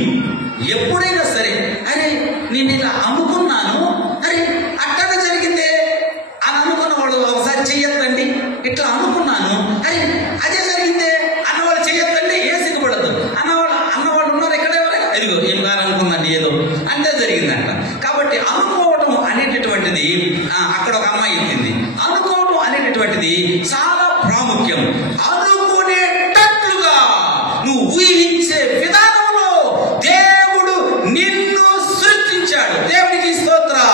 ఎప్పుడైనా సరే, అరే నేను ఇలా అనుకున్నాను, అరే అట్టనే జరిగిందే అని అనుకున్న వాళ్ళు ఒకసారి చెయ్యొద్దండి. ఇట్లా అనుకున్నాను, అరే అదే జరిగిందే అన్నవాళ్ళు చెయ్యొద్దండి, ఏ సిగ్గుపడద్దు. అన్నవాళ్ళు ఉన్నారు ఎక్కడ, అదిగో ఏం కాదనుకున్నాను ఏదో అంటే జరిగిందంట. కాబట్టి అనుకోవటం అనేటటువంటిది, అక్కడ ఒక అమ్మాయి చెప్పింది, అనుకోవటం అనేటటువంటిది చాలా ప్రాముఖ్యం. అనుకునేటట్లుగా నువ్వు ఊహించే విధానంలో దేవుడు నిన్ను సృష్టించాడు. దేవునికి స్తోత్రం.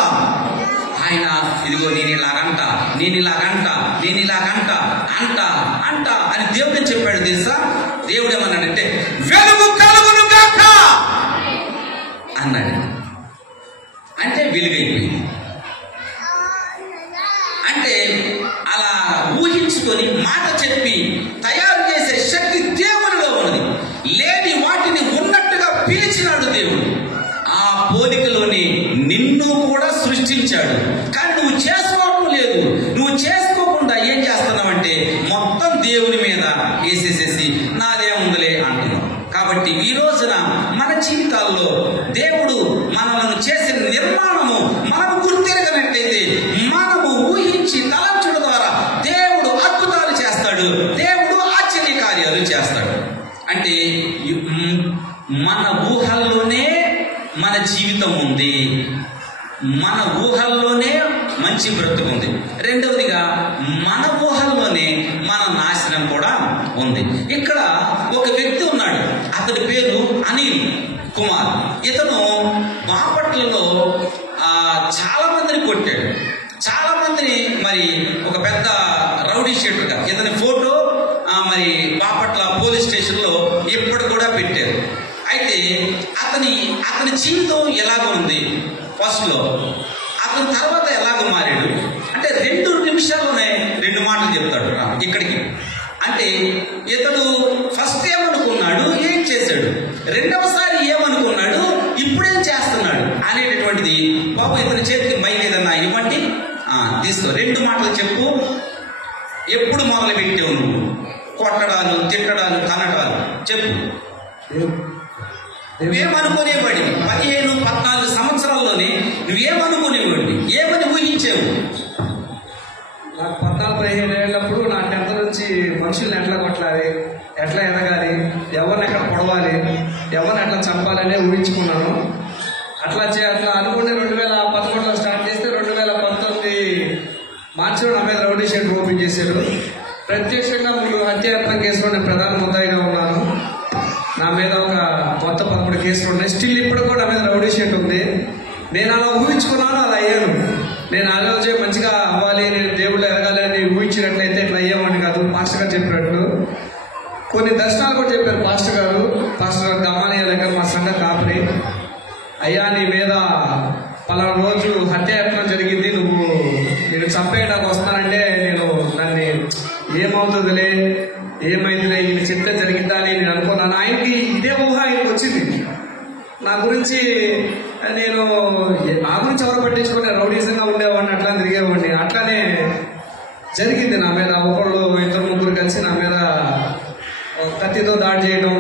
ఆయన ఇదిగో నేను ఇలాగంట, నేను ఇలాగంట, నేను ఇలాగంట అంట అంట అని దేవుడు చెప్పాడు తెలుసా? దేవుడు ఏమన్నాడంటే, వెలుగు కలుగును గాక అన్నాడు. అంటే వెలుగైపోయింది. అంటే అలా ఊహించుకొని మాట చెప్పి తయారు చేసే శక్తి దేవునిలో ఉన్నది. లేని వాటిని ఉన్నట్టుగా పిలిచినాడు దేవుడు. ఆ పోలికలోని నిన్ను కూడా సృష్టించాడు. కానీ నువ్వు చేసుకోవడం లేదు. నువ్వు చేసుకోకుండా ఏం చేస్తున్నావంటే మొత్తం దేవుని మీద వేసేసేసి నాదేముందిలే అంటున్నావు. కాబట్టి ఈ రోజున మన జీవితాల్లో దేవుడు మనలను చేసిన నిర్మాణము మనము గుర్తిరగనట్లయితే, మనము ఊహించి తలంచడం ద్వారా దేవుడు అద్భుతాలు చేస్తాడు, దేవుడు ఆశ్చర్య కార్యాలు చేస్తాడు. అంటే మన ఊహల్లోనే మన జీవితం ఉంది, మన ఊహల్లోనే మంచి బ్రతుకుంది. రెండవదిగా మన ఊహల్లోనే మన నాశనం కూడా ఉంది. ఇక్కడ ఒక వ్యక్తి ఉన్నాడు, అతడి పేరు అనిల్ కుమార్. ఇతను బాపట్లలో చాలా మందిని కొట్టాడు. చాలా మందిని మరి ఒక పెద్ద రౌడీ షీటర్గా ఇతని ఫోటో మరి బాపట్ల పోలీస్ స్టేషన్లో ఇప్పుడు కూడా పెట్టారు. అయితే అతని జీవితం ఎలాగ ఉంది, ఫస్ట్లో అతని తర్వాత ఎలాగ మారాడు అంటే 2 నిమిషాల్లోనే 2 మాటలు చెప్తాడు ఇక్కడికి. అంటే ఇతడు ఫస్ట్ ఏమనుకున్నాడు, ఏం చేశాడు, రెండవసారి ఏమనుకున్నాడు, ఇప్పుడేం చేస్తున్నాడు అనేటటువంటిది. బాబు ఇతని చేతికి మైక్ ఏదన్నా ఇవ్వండి, తీసుకో, 2 మాటలు చెప్పు. ఎప్పుడు మొదలు పెట్టావు నువ్వు కొట్టడాలు, తిట్టడాలు, కనడాలు చెప్పు. నువ్వేమనుకునేవాడి 15-14 సంవత్సరాల్లోనే నువ్వేమనుకునేవాడి, ఏమని ఊహించావు? నాకు 14-15 ఏళ్ళప్పుడు నా 10th నుంచి మనుషుల్ని ఎట్లా కొట్టాలి, ఎట్లా ఎదగాలి, ఎవరిని ఎక్కడ పొడవాలి, ఎవరిని ఎట్లా చంపాలనే ఊహించుకున్నాను. అట్లా అనుకుంటే 2011లో స్టార్ట్ చేస్తే 2019 మార్చిలో నా మీద రౌడీ షీట్ ఓపెన్ చేశారు. ప్రత్యక్షంగా మీరు హత్యాయత్నం కేసులో నేను ప్రధాన ముద్దాయిగా ఉన్నాను. నా మీద ఒక కొత్త 13 కేసులు ఉన్నాయి. స్టిల్ ఇప్పుడు కూడా నా మీద రౌడీ షీట్ ఉంది. నేను అలా ఊహించుకున్నాను, అలా అయ్యాను. నేను ఆ రోజే మంచిగా అవ్వాలి, నేను దేవుళ్ళు ఎదగాలి అని ఊహించినట్లయితే ఇట్లా అయ్యేవాడిని కాదు. పాస్టర్ గారు చెప్పినట్లు కొన్ని దర్శనాలు కూడా చెప్పారు పాస్టర్ గారు గమానియా దగ్గర మా సంఘ కాపరి. అయ్యా నీ మీద పలానా రోజు హత్యాయత్నం జరిగింది, నేను చంపేయడానికి వస్తానంటే నన్ను ఏమవుతుందిలే, ఏమైందిలే, ఇది చెప్తే జరిగిందా అని నేను అనుకున్నాను. ఆయనకి ఇదే ఊహ ఆయనకి వచ్చింది నా గురించి. నేను నా గురించి ఎవరు పట్టించుకుని రౌడీజంగా ఉండేవాడిని, అట్లా తిరిగేవాడిని. అట్లానే జరిగింది నా మీద. 1-2-3 కలిసి నా మీద కత్తితో దాడి చేయడం,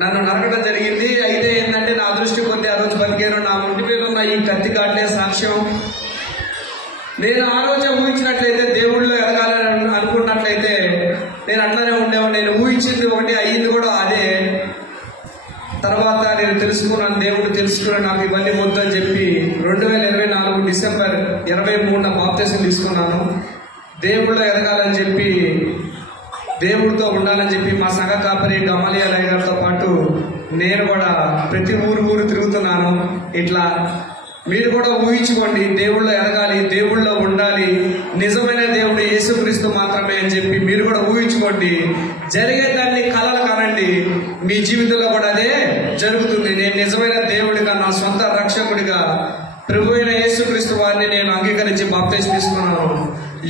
నన్ను నరకడం జరిగింది. అయితే ఏంటంటే నా దృష్టి కొద్ది ఆ రోజు బతికాను. నా ఒంటి మీద ఉన్న ఈ కత్తి కాట్లే సాక్ష్యం. నేను ఆ రోజే ఊహించినట్లయితే, దేవుళ్ళు ఎదగాలని అనుకున్నట్లయితే నేను అట్లానే ఉండేవాడిని. నేను ఊహించింది ఒకటి, అయ్యింది కూడా అదే. తర్వాత నేను తెలుసుకున్నాను, దేవుడు తెలుసుకున్నాను, నాకు ఇవన్నీ వద్దని చెప్పి 2024 డిసెంబర్ 23న బాప్తిసం తీసుకున్నాను. దేవుళ్ళు ఎదగాలని చెప్పి, దేవుడితో ఉండాలని చెప్పి మా సంఘ కాపరి గమాలియా గారితో పాటు నేను కూడా ప్రతి ఊరు తిరుగుతున్నాను. ఇట్లా మీరు కూడా ఊహించుకోండి, దేవుళ్ళో ఎదగాలి, దేవుళ్ళో ఉండాలి, నిజమైన దేవుడు యేసుక్రీస్తు మాత్రమే అని చెప్పి మీరు కూడా ఊహించుకోండి. జరిగేదాన్ని కలలు కానండి, మీ జీవితంలో కూడా అదే జరుగుతుంది. నేను నిజమైన దేవుడిగా, నా సొంత రక్షకుడిగా ప్రభు అయిన యేసుక్రీస్తు వారిని నేను అంగీకరించి బాప్తిసం తీసుకున్నాను.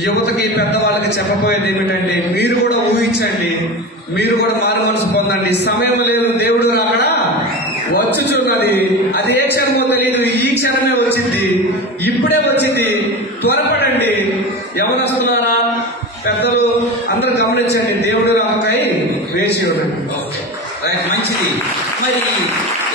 యువతకి, పెద్దవాళ్ళకి చెప్పబోయేది ఏమిటంటే, మీరు కూడా ఊహించండి, మీరు కూడా మారు మనసు పొందండి. సమయం లేదు, దేవుడు అక్కడ వచ్చుచున్నది. అది ఏ క్షణమో తెలియదు, ఈ క్షణమే వచ్చింది, ఇప్పుడే వచ్చింది. త్వరపడండి. యవనస్తులారా, పెద్దలు అందరూ గమనించండి, దేవుడు రాకై వేచి ఉండండి. రైట్, మంచిది. మరి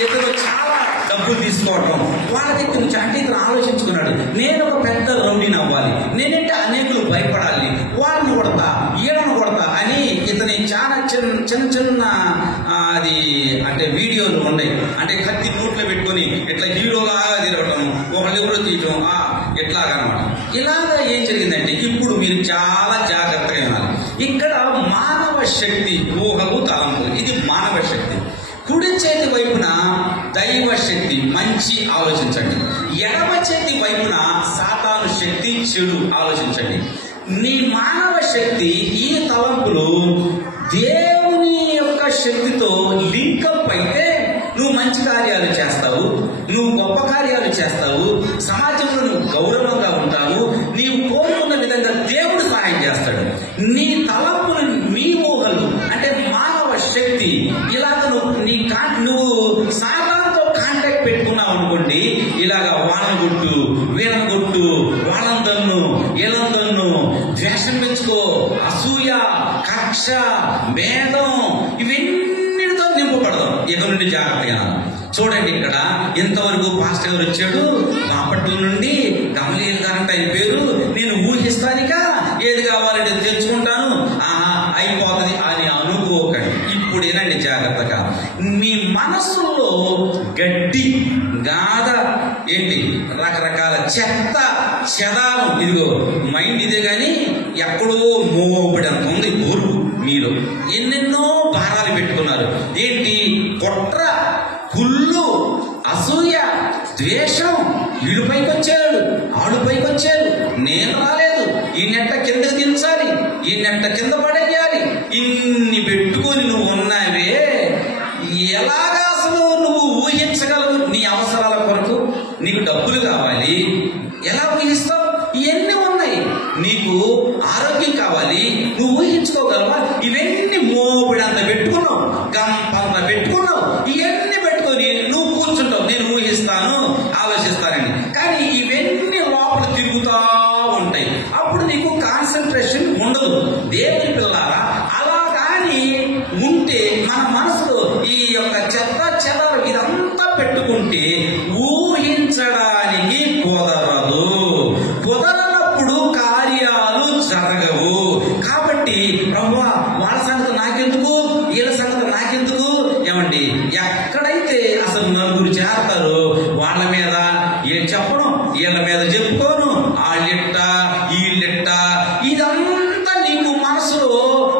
ఇతను చాలా డబ్బులు తీసుకోవడం వాళ్ళ దగ్గర నుంచి, అంటే ఇతను ఆలోచించుకున్నాడు, నేను ఒక పెద్ద రౌడీని అవ్వాలి, నేనంటే అనేకులు భయపడాలి, వాళ్ళని కొడతా, ఈడను కొడతా అని ఇతని చాలా చిన్న అది అంటే వీడియోలు ఉన్నాయి. అంటే కత్తి నోట్లో పెట్టుకొని ఇట్లా హీరోలాగా తిరగటం, ఒకళ్ళు ఎవరో తీయటం, ఇట్లాగనమాట. ఇలాగా ఏం జరిగిందంటే, ఇప్పుడు మీరు చాలా జాగ్రత్తగా వినాలి. ఇక్కడ మానవ శక్తి, ఊహలు, తలంపులు, ఇది మానవ శక్తి. కుడి చేతి వైపున దైవ శక్తి, మంచి ఆలోచించండి. ఎడమ చేతి వైపున సాతాను శక్తి, చెడు ఆలోచించండి. నీ మానవ శక్తి, ఈ తలంపులు దేవుని యొక్క శక్తితో లింకప్ అయితే నువ్వు మంచి కార్యాలు చేస్తావు, నువ్వు గొప్ప కార్యాలు చేస్తావు, సమాజంలో నువ్వు గౌరవంగా ఉంటావు, నీవు కోరుకున్న విధంగా దేవుడు సహాయం చేస్తాడు. నీ తలంపులు, మీ ఊహలు అంటే మానవ శక్తి, ఇలాగ నువ్వు సాతానుతో కాంటాక్ట్ పెట్టుకున్నావు అనుకోండి, ఇలాగా వాళ్ళని కొట్టు, వీళ్ళని కొట్టు, వాళ్ళని తన్ను, వీళ్ళని తన్ను, ద్వేషం పెంచుకో, అసూయ, కక్ష, భేదం, ఇవన్నిటితో నింపబడదాం. ఇక నుండి జాగ్రత్తగా చూడండి. ఇక్కడ ఇంతవరకు పాస్టర్ గారు వచ్చాడు బాపట్ల నుండి, గమలీల గారంట ఆయన పేరు. నేను ఊహిస్తానిక ఏది కావాలంటే తెచ్చుకుంటాను, అయిపోతుంది అని అనుకోకండి. ఇప్పుడు ఏనండి జాగ్రత్తగా, మీ మనసులో గడ్డి గాథ ఏంటి, రకరకాల చెత్త చెదారం, ఇదిగో మైండ్ ఇదే కానీ ఎక్కడో మోపడంత ఉంది బోరు. మీరు ఎన్నెన్నో భారాలు పెట్టుకున్నారు. ఏంటి, కుట్ర, కుళ్ళు, అసూయ, ద్వేషం, వీడు పైకి వచ్చాడు, ఆడు పైకి వచ్చాడు, నేను రాలేదు, ఈ నెట్ట కిందకి దించాలి, ఈ నెట్ట కింద పడేయాలి, ఇన్ని పెట్టుకొని నువ్వు ఉన్నావే, ఎలాగా అసలు నువ్వు ఊహించగలవు? నీ అవసరాల కొరకు నీకు డబ్బులు కావాలి, ఎలా ఊహిస్తావు? ఇవన్నీ ఉన్నాయి. నీకు ఆరోగ్యం కావాలి, నువ్వు ఊహించుకోగలవా? ఇవన్నీ మోపుడంత పెట్టుకున్నావు, గంపంత పెట్టుకున్నావు, ఇవన్నీ పెట్టుకొని నువ్వు కూర్చుంటావు, నేను ఊహిస్తాను, ఆలోచిస్తానని. కానీ ఇవన్నీ లోపల తిరుగుతా ఉంటాయి. అప్పుడు నీకు కాన్సన్ట్రేషన్ ఉండదు. దేవుని పిల్లారా, అలా కానీ ఉంటే మన మనసులో ఈ యొక్క చెత్త చెదారం ఇదంతా పెట్టుకుంటే ఊహించడానికి కుదరదు. కుదరనప్పుడు కార్యాలు జరగవు. కాబట్టి ప్రభువా, వాళ్ళ సంగతి నాకెందుకు, వీళ్ళ సంగతి నాకెందుకు? ఏమండి, ఎక్కడైతే అసలు నలుగురు చేరతారో వాళ్ళ మీద ఏం చెప్పను, వీళ్ళ మీద చెప్పుకోను, వాళ్ళిట్ట వీళ్ళిట్ట, ఇదంతా నీకు మనసులో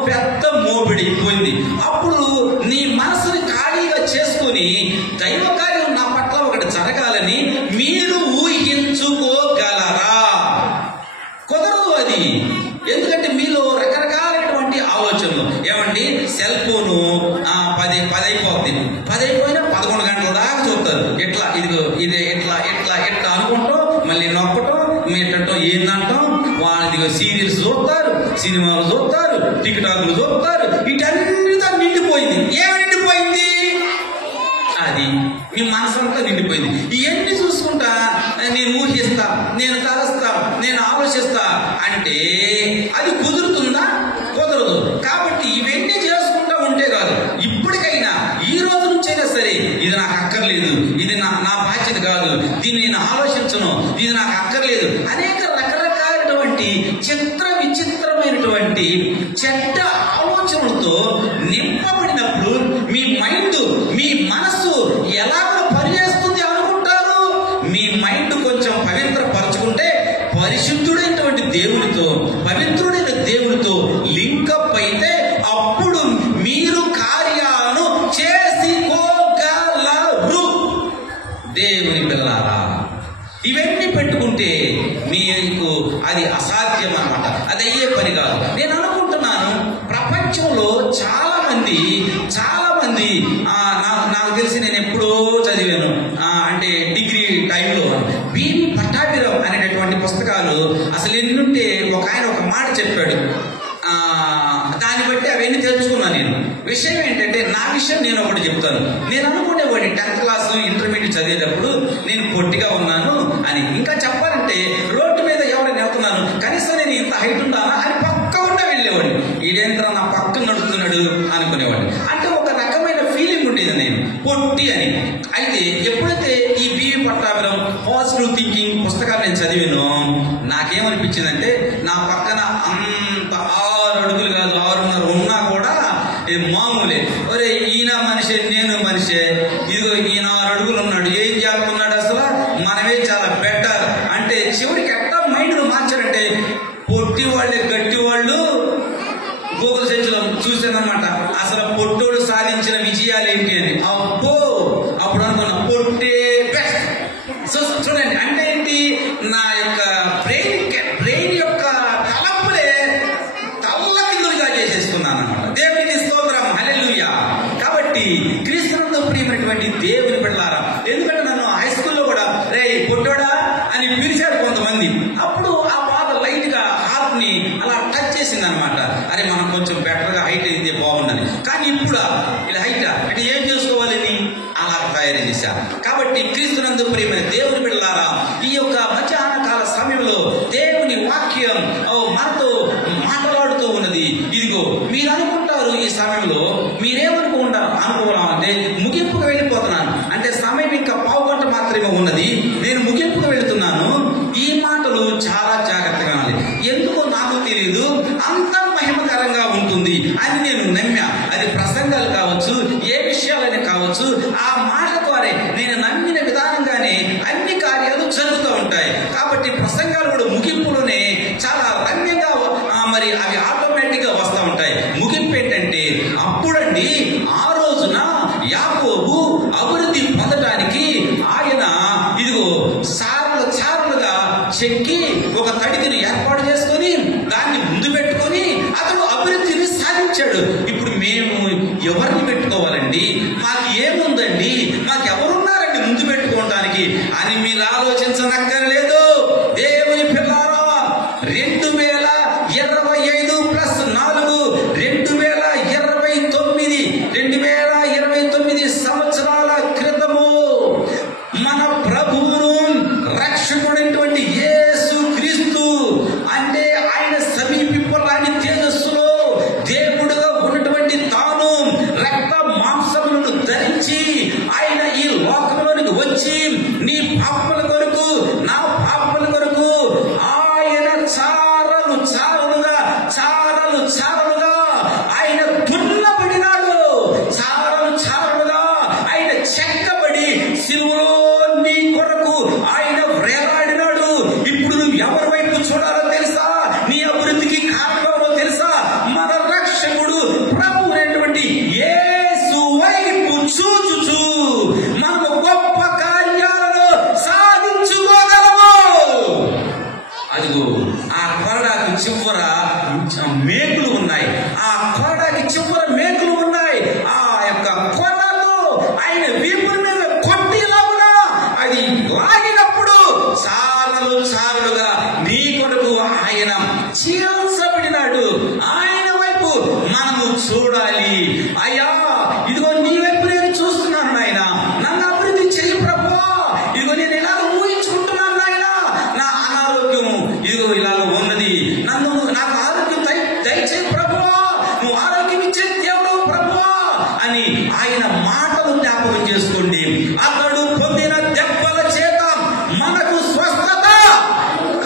పెద్ద మోపిడిపోయింది. అప్పుడు నీ మనసుని ఖాళీగా చేసుకుని దైవ కార్యం నా పట్ల ఒకటి జరగాలని మీరు ఊహించుకోగలరా? కుదరదు అది. ఎందుకంటే మీలో రకరకాలైనటువంటి ఆలోచనలు. ఏమండి, సెల్ ఫోను 10 అయిపోద్ది, 10 అయిపోయినా 11 గంటల దాకా చూస్తారు. ఎట్లా ఇదిగో ఇదే ఎట్లా ఎట్లా ఎట్లా అనుకుంటాం, మళ్ళీ నొక్కటం, ఏంటంటాం, ఏందంటాం, వాళ్ళదిగో సీరియల్స్ చూస్తారు, సినిమాలు చూస్తారు, టిక్టాక్లు చూస్తారు, వీటన్నిటితో నిండిపోయింది. ఏమి నిండిపోయింది? అది మీ మనసంతా నిండిపోయింది. ఇవన్నీ చూసుకుంటా నేను ఊహిస్తా, నేను తలస్తా, నేను ఆలోచిస్తా అంటే అది కుదురుతుందా? కుదరదు. కాబట్టి ఇవన్నీ చేసుకుంటా ఉంటే కాదు. ఇప్పటికైనా ఈ రోజు నుంచైనా సరే, ఇది నాకు అక్కర్లేదు, ఇది నా బాధ్యత కాదు, దీన్ని నేను ఆలోచించను, ఇది నాకు అక్కర్లేదు. అనేక రకరకాలైనటువంటి విచిత్రమైనటువంటి చెడ్డ ఆలోచనలతో నింపబడినప్పుడు మీ మైండ్, మీ మనస్సు ఎలా పనిచేస్తుంది అనుకుంటారు? మీ మైండ్ కొంచెం పవిత్రపరచుకుంటే పరిశుద్ధుడైనటువంటి దేవునితో, పవిత్రుడైన దేవునితో లింకప్ అయితే అప్పుడు మీరు కార్యాలను చేసుకోగలరు. దేవుని పిల్లారా, ఇవన్నీ పెట్టుకుంటే మీకు అది అసాధ్యం అన్నమాట. అది అయ్యే పని కాదు. నేను అనుకుంటున్నాను, ప్రపంచంలో చాలా మంది నాకు తెలిసి నేను ఎప్పుడో చదివాను, అంటే డిగ్రీ టైంలో బివి పట్టాభిరావు అనేటటువంటి పుస్తకాలు అసలు ఎన్నుంటే ఒక ఆయన ఒక మాట చెప్పాడు. దాన్ని బట్టి అవన్నీ తెలుసుకున్నాను నేను. విషయం ఏంటంటే, నా విషయం నేను ఒకటి చెప్తాను. నేను అనుకునేవాడిని 10th క్లాస్ ఇంటర్మీడియట్ చదివేటప్పుడు నేను పొట్టిగా ఉన్నాను అని. ఇంకా చెప్పాలంటే రోడ్డు మీద ఎవరైనా వెళ్తున్నాను, కనీసం నేను ఇంత హైట్ ఉన్నానా అని పక్క ఉండా వెళ్ళేవాడిని. ఈడేంద్ర నా పక్కన నడుస్తున్నాడు అనుకునేవాడిని. అంటే ఒక రకమైన ఫీలింగ్ ఉండేది నేను పొట్టి అని. అయితే ఎప్పుడైతే ఈ బివి పట్టాభిరావు పాజిటివ్ థింకింగ్ పుస్తకాలు నేను చదివాను, నాకేమనిపించిందంటే, నా పక్కన అంత 6 అడుగులు కాదు 6.5 ఉన్నా కూడా మామూలే. ఒరే, ఈయన మనిషే, నేను మనిషే, ఇదిగో ఈయన 6 అడుగులు ఉన్నాడు, ఏం చేస్తున్నాడు, అసలు మనమే చాలా బెటర్ అంటే చివరికి ఎట్లా మైండ్ మార్చాడంటే, పొట్టి వాళ్ళే గట్టి వాళ్ళు గూగుల్ సెర్చ్ లో చూసానమాట. అసలు పొట్టోడు సాధించిన విజయాలు ఏంటి అని. అబ్బో, అప్పుడు అనుకున్నా పొట్టే బెస్ట్. సో చూడండి, అంటే ఏంటి, నా యొక్క బ్రెయిన్ యొక్క తలపులే తల్లకిందులుగా చేసేసుకున్నాను అన్నమాట. దేవునికి స్తోత్రం, హల్లెలూయా. కాబట్టి క్రీస్తునందు ప్రియమైనటువంటి దేవుని బిడ్డలారా, ఎందుకంటే నన్ను హై స్కూల్లో కూడా రే పొట్టోడా అని పిలిచారు కొంతమంది. అప్పుడు ఆ బాధ లైట్ గా హార్ట్ ని అలా టచ్ చేసింది అనమాట. అరే, మనం కొంచెం బెటర్ గా హైట్ అయితే బాగుండని. కానీ ఇప్పుడు ఇలా హైట్ అంటే ఏం చేసుకోవాలని అలా తయారు చేశారు. కాబట్టి క్రీస్తునందు ప్రియమైన దేవుని బిడ్డలారా, ఈ యొక్క మధ్యాహ్న కాల సమయంలో దేవుని వాక్యం మనతో మాట్లాడుతూ ఉన్నది. ఇదిగో మీరు అనుకుంటారు, ఈ సమయంలో అనుకోవాలంటే ముగింపుకు వెళ్ళిపోతున్నాను, అంటే సమయం ఇంకా 1/2 గంట మాత్రమే ఉన్నది, నేను ముగింపుకు వెళుతున్నాను. ఈ మాటలు చాలా జాగ్రత్తగా వినాలి. ఎందుకో నాకు తెలియదు, అంత మహిమకరంగా ఉంటుంది. చారలు చారలుగా చెక్కి ఒక తడికిని ఏర్పాటు చేసుకొని దాన్ని ముందు పెట్టుకొని అతడు అభివృద్ధిని సాధించాడు. ఇప్పుడు మేము ఎవరిని పెట్టుకోవాలండి, మాకు ఏముందండి, మాకు ఎవరున్నారండి ముందు పెట్టుకోవడానికి అని మీరు ఆలోచించనక్కర్లేదు. దేవుని పిల్లారా, 2025 ప్లస్ 4 2029 సంవత్సరాల క్రితము మన ప్రభువును రక్షకుడైనటువంటి యేసు క్రీస్తు అంటే ఆయన సమీపింపరాని తేజస్సులో దేవుడుగా ఉన్నటువంటి తాను రక్త మాంసములను ధరించి ఆయన ఈ లోకంలోనికి వచ్చి నీ పాపముల కొరకు నా పాపముల కొరకు ఆయన చారలు చారలుగా ఆయన దున్నబడినాడు. చారలు చారలుగా ఆయన చెక్కబడి సిలువలో నీ కొరకు ఆయన వేలాడినాడు. ఇప్పుడు నువ్వు ఎవరి వైపు చూడాలో తెలుసా? నీ అభివృద్ధికి కారణమో తెలుసా? మన రక్షకుడు ప్రభు అయినటువంటి యేసు వైపు చూచుచు మనము గొప్ప కార్యాలను సాధించుకోగలము. అదిగో ఆ కొరడాకి చివర మేకులు ఉన్నాయి. ఆ కొరడాకి చివర మేకులు ఉన్నాయి. ఆ యొక్క కొరడాతో ఆయన వీపుల మీద కొట్టినప్పుడు అది లాగినప్పుడు చారలు చారలుగా నీ కొరకు ఆయన చీల్చబడినాడు. ఆయన వైపు మనము చూడాలి. అయ్యా, ఇదిగో నీ వైపు నేను చూస్తున్నాను నాయన, నన్ను అభివృద్ధి చెయ్యి ప్రభువా. ఇదిగో నేను ఇలా ఊహించుకుంటున్నాను నాయన, నా అనారోగ్యము ఇదిగో ఇలాగ ఉన్నది, నాకు ఆరోగ్యం దయచేయి ప్రభువా, నువ్వు ఆరోగ్యం ఇచ్చే దేవుడు ప్రభువా అని ఆయన మాటలు జ్ఞాపకం చేసుకోండి. అతడు పొందిన దెబ్బల చేత మనకు స్వస్థత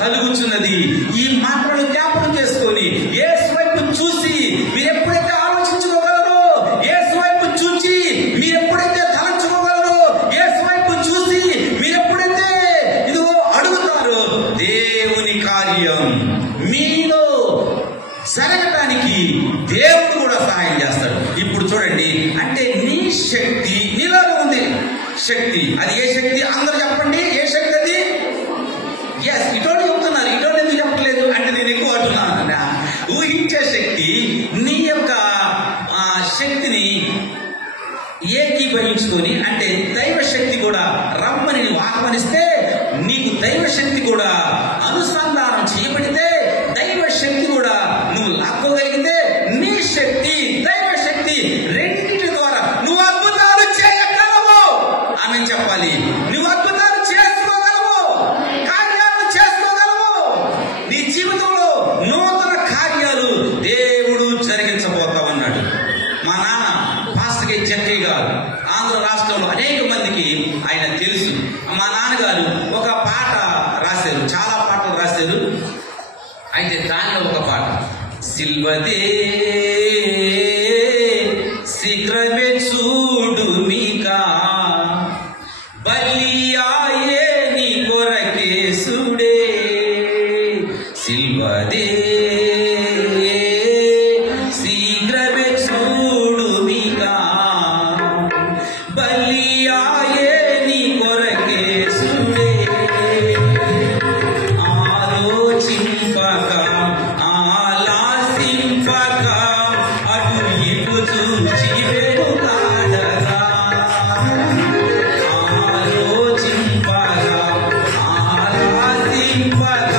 కలుగుతున్నది. ఈ మాటలను జ్ఞాపకం చేసుకొని యేసు వైపు చూసి మీరు ఎప్పుడైతే ఆలోచించుకోగలరో, యేసు వైపు చూసి మీరు ఎప్పుడైతే తలంచుకోగలరో, యేసు వైపు చూసి మీరు ఎప్పుడైతే ఇదిగో అడుగుతారో, దేవుని కార్యం మీలో జరగటానికి దేవుడు కూడా సహాయం చేస్తాడు. ఇప్పుడు చూడండి, అంటే నీ శక్తి నీలో ఉంది. శక్తి అది ఏ శక్తి? అందరూ చెప్పండి, ఏ శక్తి అది? ఎస్, ఇటోడు చెప్తున్నారు. ఇటోడు ఎందుకు చెప్పట్లేదు అంటే నేను ఎక్కువ అంటున్నా. ఊహించే శక్తి నీ యొక్క శక్తిని ఏకీభవించుకొని, అంటే దైవ శక్తి కూడా రమ్మని నువ్వు ఆహ్వానిస్తే, నీకు దైవ శక్తి కూడా అనుసంధానం చేయబడితే, దైవ శక్తి కూడా నువ్వు లాక్కోగలిగితే, నీ శక్తి దైవ శక్తి రెండింటి ద్వారా నువ్వు అద్భుతాలు చేయగలవు అని చెప్పాలి. నువ్వు అద్భుతాలు చేసుకోగలవు, కార్యాలు చేసుకోగలవు. నీ జీవితంలో నూతన కార్యాలు దేవుడు జరిగించబోతా ఉన్నాడు. మా నాన్న పాస్టర్ కే జక్కయ్య గారు ఆంధ్ర రాష్ట్రంలో అనేక మందికి ఆయన తెలుసు. మా నాన్నగారు ఒక పాట రాశారు, చాలా పాటలు రాశారు. అయితే దానిలో ఒక పాట, సిల్వదే శీఘ్రమే చూడు మీకా బలియాయే నీ కొరకేసుడే, సిల్వదే శీఘ్రమే చూడు మీకా బలియాయే నీ కొరకేసుడే, ఆలోచింపక ఆలాసింపక అటు ఇటు చూచి వెనుకాడగా, ఆలోచింపక ఆలాసింపక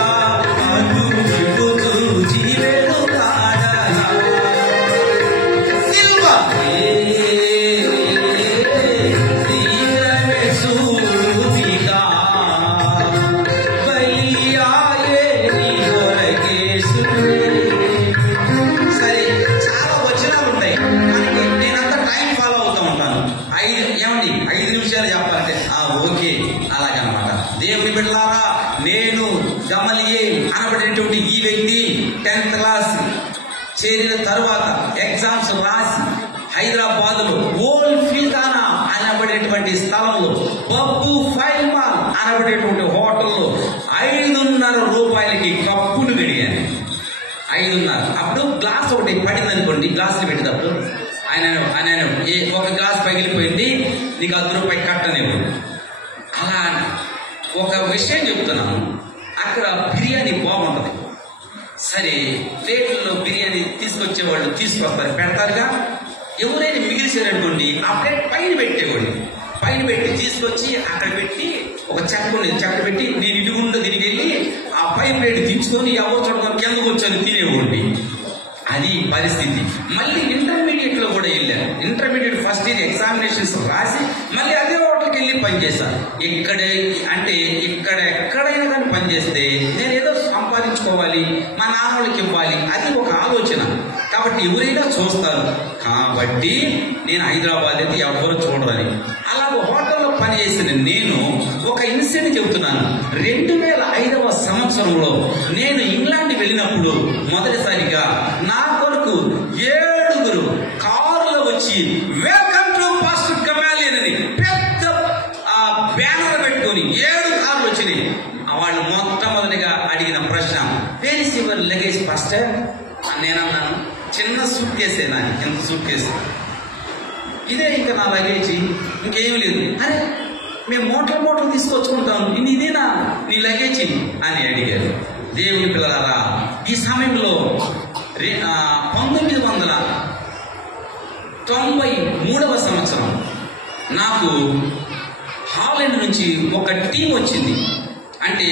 అటు ఇటు చూచి వెనుకాడగా, సిల్వదే శీఘ్రమే చూడుమిగా బలియాయే నీ కొరకేసుడే. సరే, చాలా వచనాలు ఉంటాయి మనకి. నేనంతా టైం ఫాలో అవుతూ ఉంటాను. 5 నిమిషాలు చెప్పాలంటే ఓకే, అలాగనమాట. దేవుని బిడ్డలారా, నేను గమలియేల్ అనబడేటువంటి ఈ వ్యక్తి 10th క్లాస్ చేరిన తర్వాత ఎగ్జామ్స్ రాసి హైదరాబాద్ లో ఓల్డ్ ఫిల్కానా అనబడేటువంటి స్థలంలో బబ్బు ఫైల్మాన్ అనబడేటువంటి హోటల్లో 5.5 రూపాయలకి కప్పులు గడిగాను. 5.5. అప్పుడు గ్లాస్ ఒకటి పడింది అనుకోండి, గ్లాసులు పెట్టేటప్పుడు ఆయన ఒక గ్లాస్ పగిలిపోయింది, నీకు 10 రూపాయలు కట్టనేవు. అలా ఒక ఒక విషయం చెప్తున్నాను. అక్కడ బిర్యానీ బాగుంటుంది. సరే, ప్లేట్లలో బిర్యానీ తీసుకొచ్చేవాళ్ళు తీసుకొస్తారు, పెడతారుగా. ఎవరైనా మిగిలిసేటటువంటి ఆ ప్లేట్ పైన పెట్టేవాళ్ళు, పైన పెట్టి తీసుకొచ్చి అక్కడ పెట్టి ఒక చెక్క పెట్టి నేను ఇటుగుండా తిరిగి వెళ్ళి ఆ పై ప్లేట్ దించుకొని ఎవరు చూడడం కిందకు వచ్చాను తినేవాడిని. అది పరిస్థితి. మళ్ళీ ఇంటర్మీడియట్ లో కూడా వెళ్ళాను. ఇంటర్మీడియట్ ఫస్ట్ ఇయర్ ఎగ్జామినేషన్స్ రాసి మళ్ళీ అదే హోటల్కి వెళ్ళి పనిచేశాను. ఎక్కడైనా కానీ పనిచేస్తే నేను ఏదో సంపాదించుకోవాలి, మా నాన్న వాళ్ళకి ఇవ్వాలి, అది ఒక ఆలోచన. కాబట్టి ఎవరైనా చూస్తారు. కాబట్టి నేను హైదరాబాద్ అయితే ఎవరు చూడరని అలాగే హోటల్లో పనిచేసిన నేను ఒక ఇన్సిడెంట్ చెబుతున్నాను. 2005వ సంవత్సరంలో నేను ఇంగ్లాండ్ వెళ్ళినప్పుడు మొదటిసారిగా నా కొరకు 7 కారులో వచ్చి వెల్కమ్ టు పాస్టర్ గమాలియన్ అని పెద్ద బ్యానర్ పెట్టుకొని 7 కార్లు వచ్చినాయి. వాళ్ళు మొట్టమొదటిగా అడిగిన ప్రశ్న, where is your luggage pastor? నేనన్నాను, చిన్న సూట్ కేసే నాది, ఎంత సూట్ కేసు ఇదే, ఇంకా నా లగేజ్ ఇంకేమీ లేదు. అరే, మేము మూటలు తీసుకొచ్చుకుంటాం, ఇదేనా నీ లగేజ్ అని అడిగారు. దేవుని పిల్లలారా, ఈ సమయంలో 1993వ సంవత్సరం నాకు హాలండ్ నుంచి ఒక టీం వచ్చింది. అంటే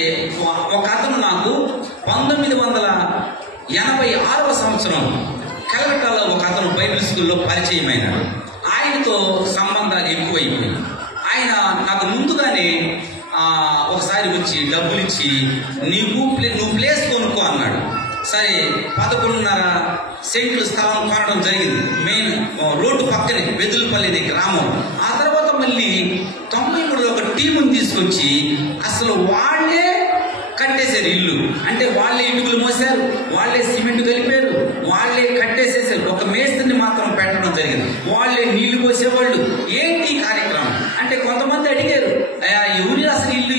ఒక అతను నాకు 1986వ సంవత్సరం కలకట్టాలో ఒక అతను బైబిల్ స్కూల్లో పరిచయం అయినాడు. ఆయనతో సంబంధాలు ఎక్కువైపోయి ఆయన నాకు ముందుగానే ఒకసారి వచ్చి డబ్బులు ఇచ్చి నువ్వు ప్లేస్ కొనుక్కో అన్నాడు. సరే, 11.5 సెంట్లు స్థలం కొనడం జరిగింది. మెయిన్ రోడ్డు పక్కనే వెదులపల్లి గ్రామం. ఆ తర్వాత మళ్ళీ 93లో ఒక టీముని తీసుకొచ్చి అసలు వాళ్ళే కట్టేశారు ఇల్లు. అంటే వాళ్ళే ఇటుకలు మోసారు, వాళ్ళే సిమెంట్ కలిపారు, వాళ్ళే కట్టేసేసారు. ఒక మేస్త్రిని మాత్రం పెట్టడం జరిగింది. వాళ్ళే నీళ్లు పోసేవాళ్ళు. ఏంటి కార్యక్రమం అంటే కొంతమంది అడిగారు, ఎవరు అసలు ఇల్లు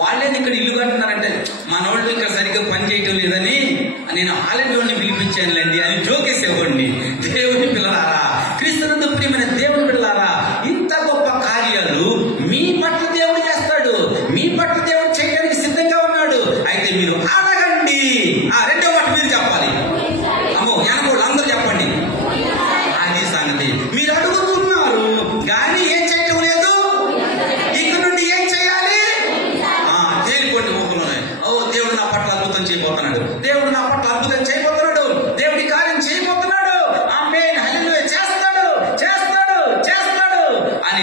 వాళ్ళేది ఇక్కడ ఇల్లు కట్టున్నారంటే మన వాళ్ళు ఇక్కడ సరిగ్గా పని చేయటం లేదని నేను హాలండ్ వాళ్ళని పిలిపించానులేండి అని జోకేసేవాడిని. దేవుని పిల్లలారా, క్రీస్తునందు ప్రియమైన దేవుని పిల్లలారా, ఇంత గొప్ప కార్యాలు మీ పట్ల దేవుడు చేస్తాడు. మీ పట్ల దేవుడు చేయడానికి సిద్ధంగా ఉన్నాడు. అయితే మీరు అడగండి. రెండో మాట మీరు చెప్పాలి. అమ్మో, వెనకోళ్ళు అందరూ చెప్పండి. అది సంగతి. మీరు అడుగుతున్నారు కానీ ఏం చేయటం లేదు. ఇక్కడ నుండి ఏం చేయాలి? తేలిపోండి ఊహలోనే. దేవుడు నా పట్ల అద్భుతం చేయబోతున్నాడు, దేవుడు నా పట్ల అద్భుతం చేయబోతున్నాడు, దేవుడి కార్యం చేయబోతున్నాడు, ఆమేన్ హల్లెలూయా, చేస్తాడు అని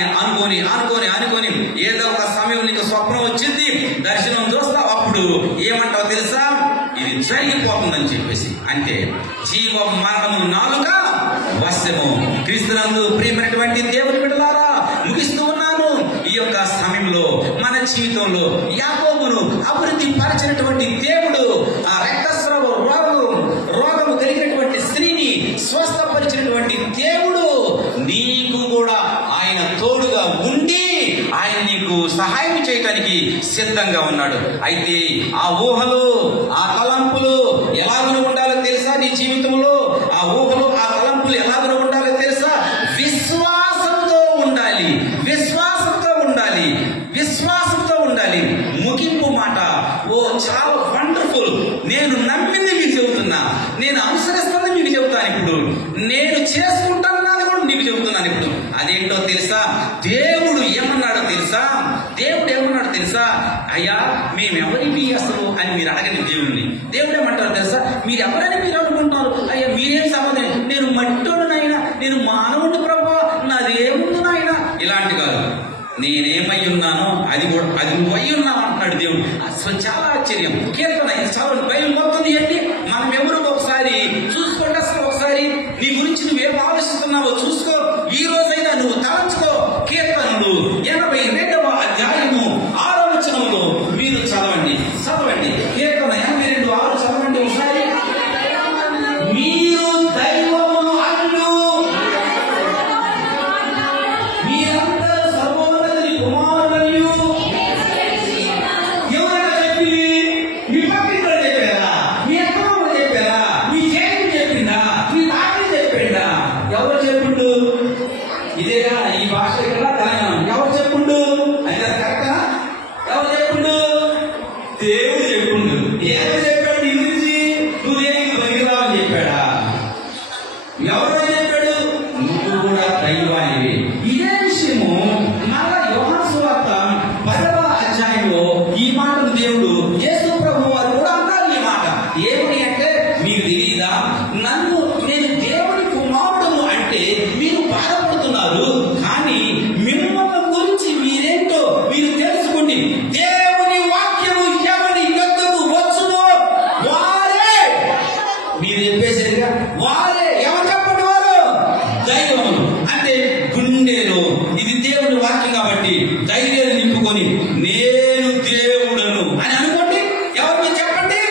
అనుకొని ఏదో ఒక సమయం నీకు స్వప్నం వచ్చింది, దర్శనం చూస్తావు. అప్పుడు ఏమంటావు తెలుసా? ఇది జరిగిపోతుందని చెప్పేసి. అంటే జీవ మరణము నాలుక వశము. క్రీస్తునందు ప్రియమైనటువంటి దేవుని బిడ్డలారా, ముగిస్తూ ఉన్నాను. ఈ యొక్క సమయంలో మన జీవితంలో యాకోబును అభివృద్ధి పరిచినటువంటి దేవుడు, ఆ రక్తస్రావ రోగము కలిగినటువంటి స్త్రీని స్వస్థపరిచినటువంటి దేవుడు, నీకు కూడా ఆయన తోడుగా ఉండి ఆయన నీకు సహాయం చేయడానికి సిద్ధంగా ఉన్నాడు. అయితే ఆ ఊహలు, ఆ తలంపులు ఎలాగో ఉండాలో తెలుసా? నీ జీవితంలో ఆ ఊహలు, ఆ తలంపులు ఎలాగో ఉండాలో తెలుసా? విశ్వాసంతో ఉండాలి. ముగింపు మాట చాలా వండర్ఫుల్. నేను నమ్మింది మీకు చెబుతున్నా, నేను అనుసరిస్తుంది మీకు చెబుతాను. ఇప్పుడు నేను చేసుకుంటానని కూడా మీకు చెబుతున్నాను. ఇప్పుడు అదేంటో తెలుసా? దేవుడు ఏమన్నాడో తెలుసా? అయ్యా, మేమెవరికి అసలు అని మీరు అడగండి దేవుడిని. దేవుడు ఏమంటారు తెలుసా? మీరు ఎవరని మీరు అనుకుంటారు? అయ్యా, మీరేం సంబంధం? నేను మట్టోడు నాయన, నేను మానవుడు ప్రభా, నాదేముంది నాయన. ఇలాంటి కాదు. నేనేమై ఉన్నానో అది నువ్వు అయి ఉన్నావు అంటున్నాడు దేవుడు. అసలు చాలా ఆశ్చర్యం. కీర్తన ఇది చాలా బైబిల్ మొత్తం ఏంటి మనం ఎవరు ఒకసారి చూసుకోండి. అసలు ఒకసారి నీ గురించి నువ్వేం ఆలోచిస్తున్నావో చూసుకో. ఈ రోజైనా నువ్వు తలంచుకో. కీర్తనలు 82వ అధ్యాయము 6వ వచనంలో మీరు చదవండి. కీర్తన 82:6 చదవండి ఒకసారి. మీరు దైవమును అల్లు, మీరంతా సర్వోన్నతుని కుమారులనియు. ఎవరైనా చెప్పి మీ పక్కన చెప్పారా? మీ అక్కమ్మ చెప్పారా? మీ చేతి చెప్పిందా? మీ తాత చెప్పిందా? ఎవరు చెప్పిండు? ఇదేగా ఈ దేవుడు చెప్పిండు. ఏమో చెప్పాడు? నీ గురించి నువ్వు దేనికి పనికిరావని చెప్పాడా? ఎవరో చెప్పాడు? నువ్వు కూడా దైవానివి. ఇదే విషయము మళ్ళా యోహాను సువార్త 10వ అధ్యాయంలో ఈ మాటను దేవుడు యేసు ప్రభు వారు కూడా అన్నారు. ఈ మాట ఏమని అంటే, మీకు తెలియదా నేను దేవుని కుమారుడును అంటే మీరు బాధపడుతున్నారు, కానీ మిమ్మల్ని గురించి మీరేంటో మీరు తెలుసుకోండి. దేవుని వాక్యము ఎవరి యొద్దకు వచ్చునో వారే, మీరు చెప్పేసేదిగా వారే. ఎవరు చెప్పండి? వారు దైవములు. అంటే గుండెలో ఇది దేవుని వాక్యం కాబట్టి ధైర్యాన్ని నింపుకొని నేను దేవుడను అని అనుకోండి. ఎవరికి చెప్పండి?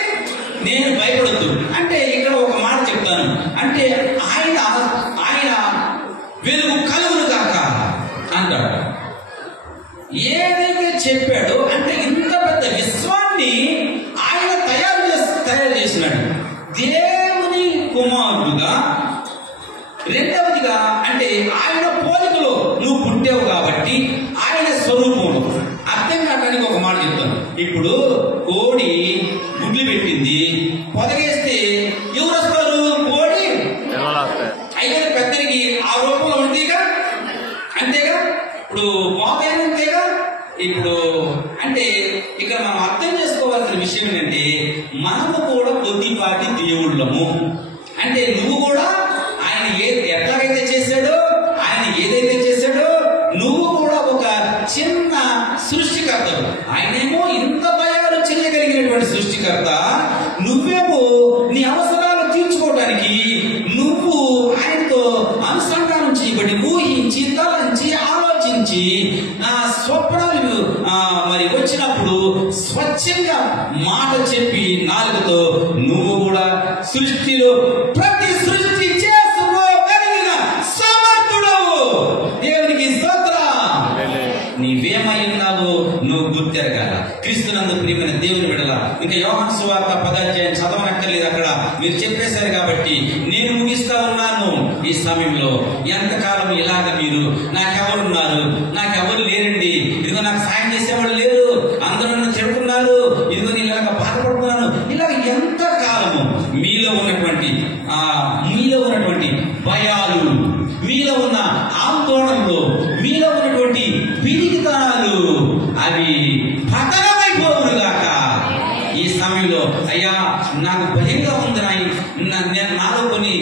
నేను భయపడద్దు. అంటే ఇక్కడ ఒక మాట చెప్తాను. అంటే ఆయన వెలుగు కలుగును కాక అంటాడు. ఏదైతే చెప్పాడో అంటే ఇంత పెద్ద విశ్వాన్ని ఆయన తయారు చేసినాడు దేవుని కుమారుడుగా. రెండవదిగా అంటే ఆయన పోలికలో నువ్వు పుట్టావు కాబట్టి ఆయన స్వరూపంలో. అర్థం కావడానికి ఒక మాట చెప్తాను. ఇప్పుడు కోడి గుడ్లు పెట్టింది, పొదగేస్తే ఎవరు వస్తారు? కోడి అయితే పెద్దరికి ఆ రూపంలో ఉంటేగా, అంతేగా. ఇప్పుడు బాబైన అంతేగా. ఇప్పుడు అంటే ఇక్కడ మనం అర్థం చేసుకోవాల్సిన విషయం ఏంటంటే, మనము కూడా కొద్దిపాటి దేవుళ్ళము. అంటే నువ్వు కూడా ఆయన ఎట్లాగైతే చేశాడో, ఆయన ఏదైతే చేశాడో, నువ్వు కూడా ఒక చిన్న సృష్టికర్తవు. ఆయనేమో ఇంత తయారు చేయగలిగినటువంటి సృష్టికర్త, నువ్వేమో నీ అవసరాలు తీర్చుకోవడానికి నువ్వు ఆయనతో అనుసంధానం చేయబడి ఊహించి తలంచి ఆలోచించి స్వప్నాలు మరి వచ్చినప్పుడు స్వచ్ఛంగా మాట చెప్పి నాలుగుతో నువ్వు కూడా సృష్టిలో ప్రతి సృష్టి చేసుకోగలిగిన సమర్థుడవు. దేవునికి స్తోత్రం. నీవేమై ఉన్నావో నువ్వు గుర్తెరగాల. క్రీస్తునందు ప్రియమైన దేవుని బిడ్డల, ఇంకా యోహాను సువార్త 10వ అధ్యాయం చదవనక్కర్లేదు, అక్కడ మీరు చెప్పేశారు కాబట్టి నేను ముగిస్తా ఉన్నాను. ఈ సమయంలో ఎంతకాలం ఇలాగ మీరు నాకెవరున్నారు, నాకెవరు లేరండి, ఇదిగో నాకు సాయం చేసేవాళ్ళు లేరు, అందరూ నన్ను తిడుతున్నారు, ఇదిగో నేను ఇలాగ బాధపడుతున్నాను, ఇలాగ ఎంతకాలము మీలో ఉన్నటువంటి భయాలు, మీలో ఉన్న ఆందోళనలు, మీలో ఉన్నటువంటి పిరికితనాలు అవి పతనమైపోవునుగాక. ఈ సమయంలో అయ్యా నాకు భయంగా ఉంది, నాలో కొన్ని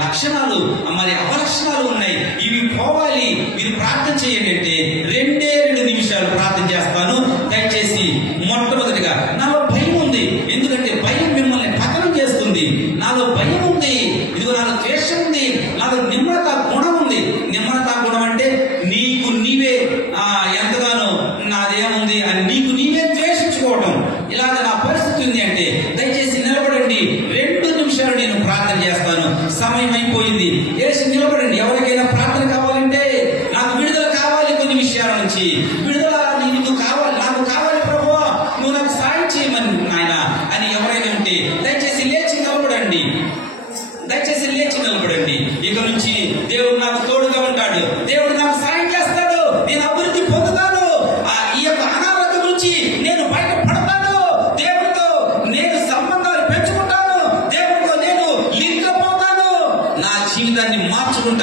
లక్షణాలు మరి అవలక్షణాలు ఉన్నాయి, ఇవి పోవాలి, మీరు ప్రార్థన చేయండి అంటే 2 నిమిషాలు ప్రార్థన చేస్తాను. దయచేసి మొట్టమొదటిగా నాలో భయం ఉంది, ఎందుకంటే భయం మిమ్మల్ని పతనం చేస్తుంది. నాలో భయం ఉంది, ఇదిగో నాలో ద్వేషం ఉంది, నాలో నిమ్మత గుణం ఉంది. నిమ్మత గుణం అంటే నీకు నీవే ఎంతగానో నాదేముంది అని నీకు నీవే ద్వేషించుకోవటం. ఇలాగ నా పరిస్థితి ఉంది అంటే దయచేసి నిలబడండి. 2 నిమిషాలు నేను ప్రార్థన చేస్తాను. సమయం అయిపోయింది. చేసి నిలబడండి. ఎవరికైనా ప్రార్థన కావాలంటే, నాకు విడుదల కావాలి కొన్ని విషయాల నుంచి, విడుదల నీకు కావాలి, నాకు కావాలి ప్రభువా, నువ్వు నాకు సాయం చేయమని నాయన అని ఎవరైనా ఉంటే దయచేసి లేచి నిలబడండి. దయచేసి లేచి నిలబడండి. ఇక నుంచి దేవుడు నాకు తోడుగా ఉంటాడు, దేవుడు నాకు సాయం చేస్తాడు, నేను అభివృద్ధి పొందుతాను, ఈ యొక్క అనారోగ్యం నుంచి నేను బయటపడతాను, దేవుడితో నేను సంబంధాలు పెంచుకుంటాను, దేవుడితో నేను లింక్ అవుతాను, నా జీవితాన్ని మార్చుకుంటాను.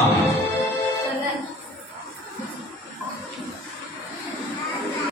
ఆమేన్.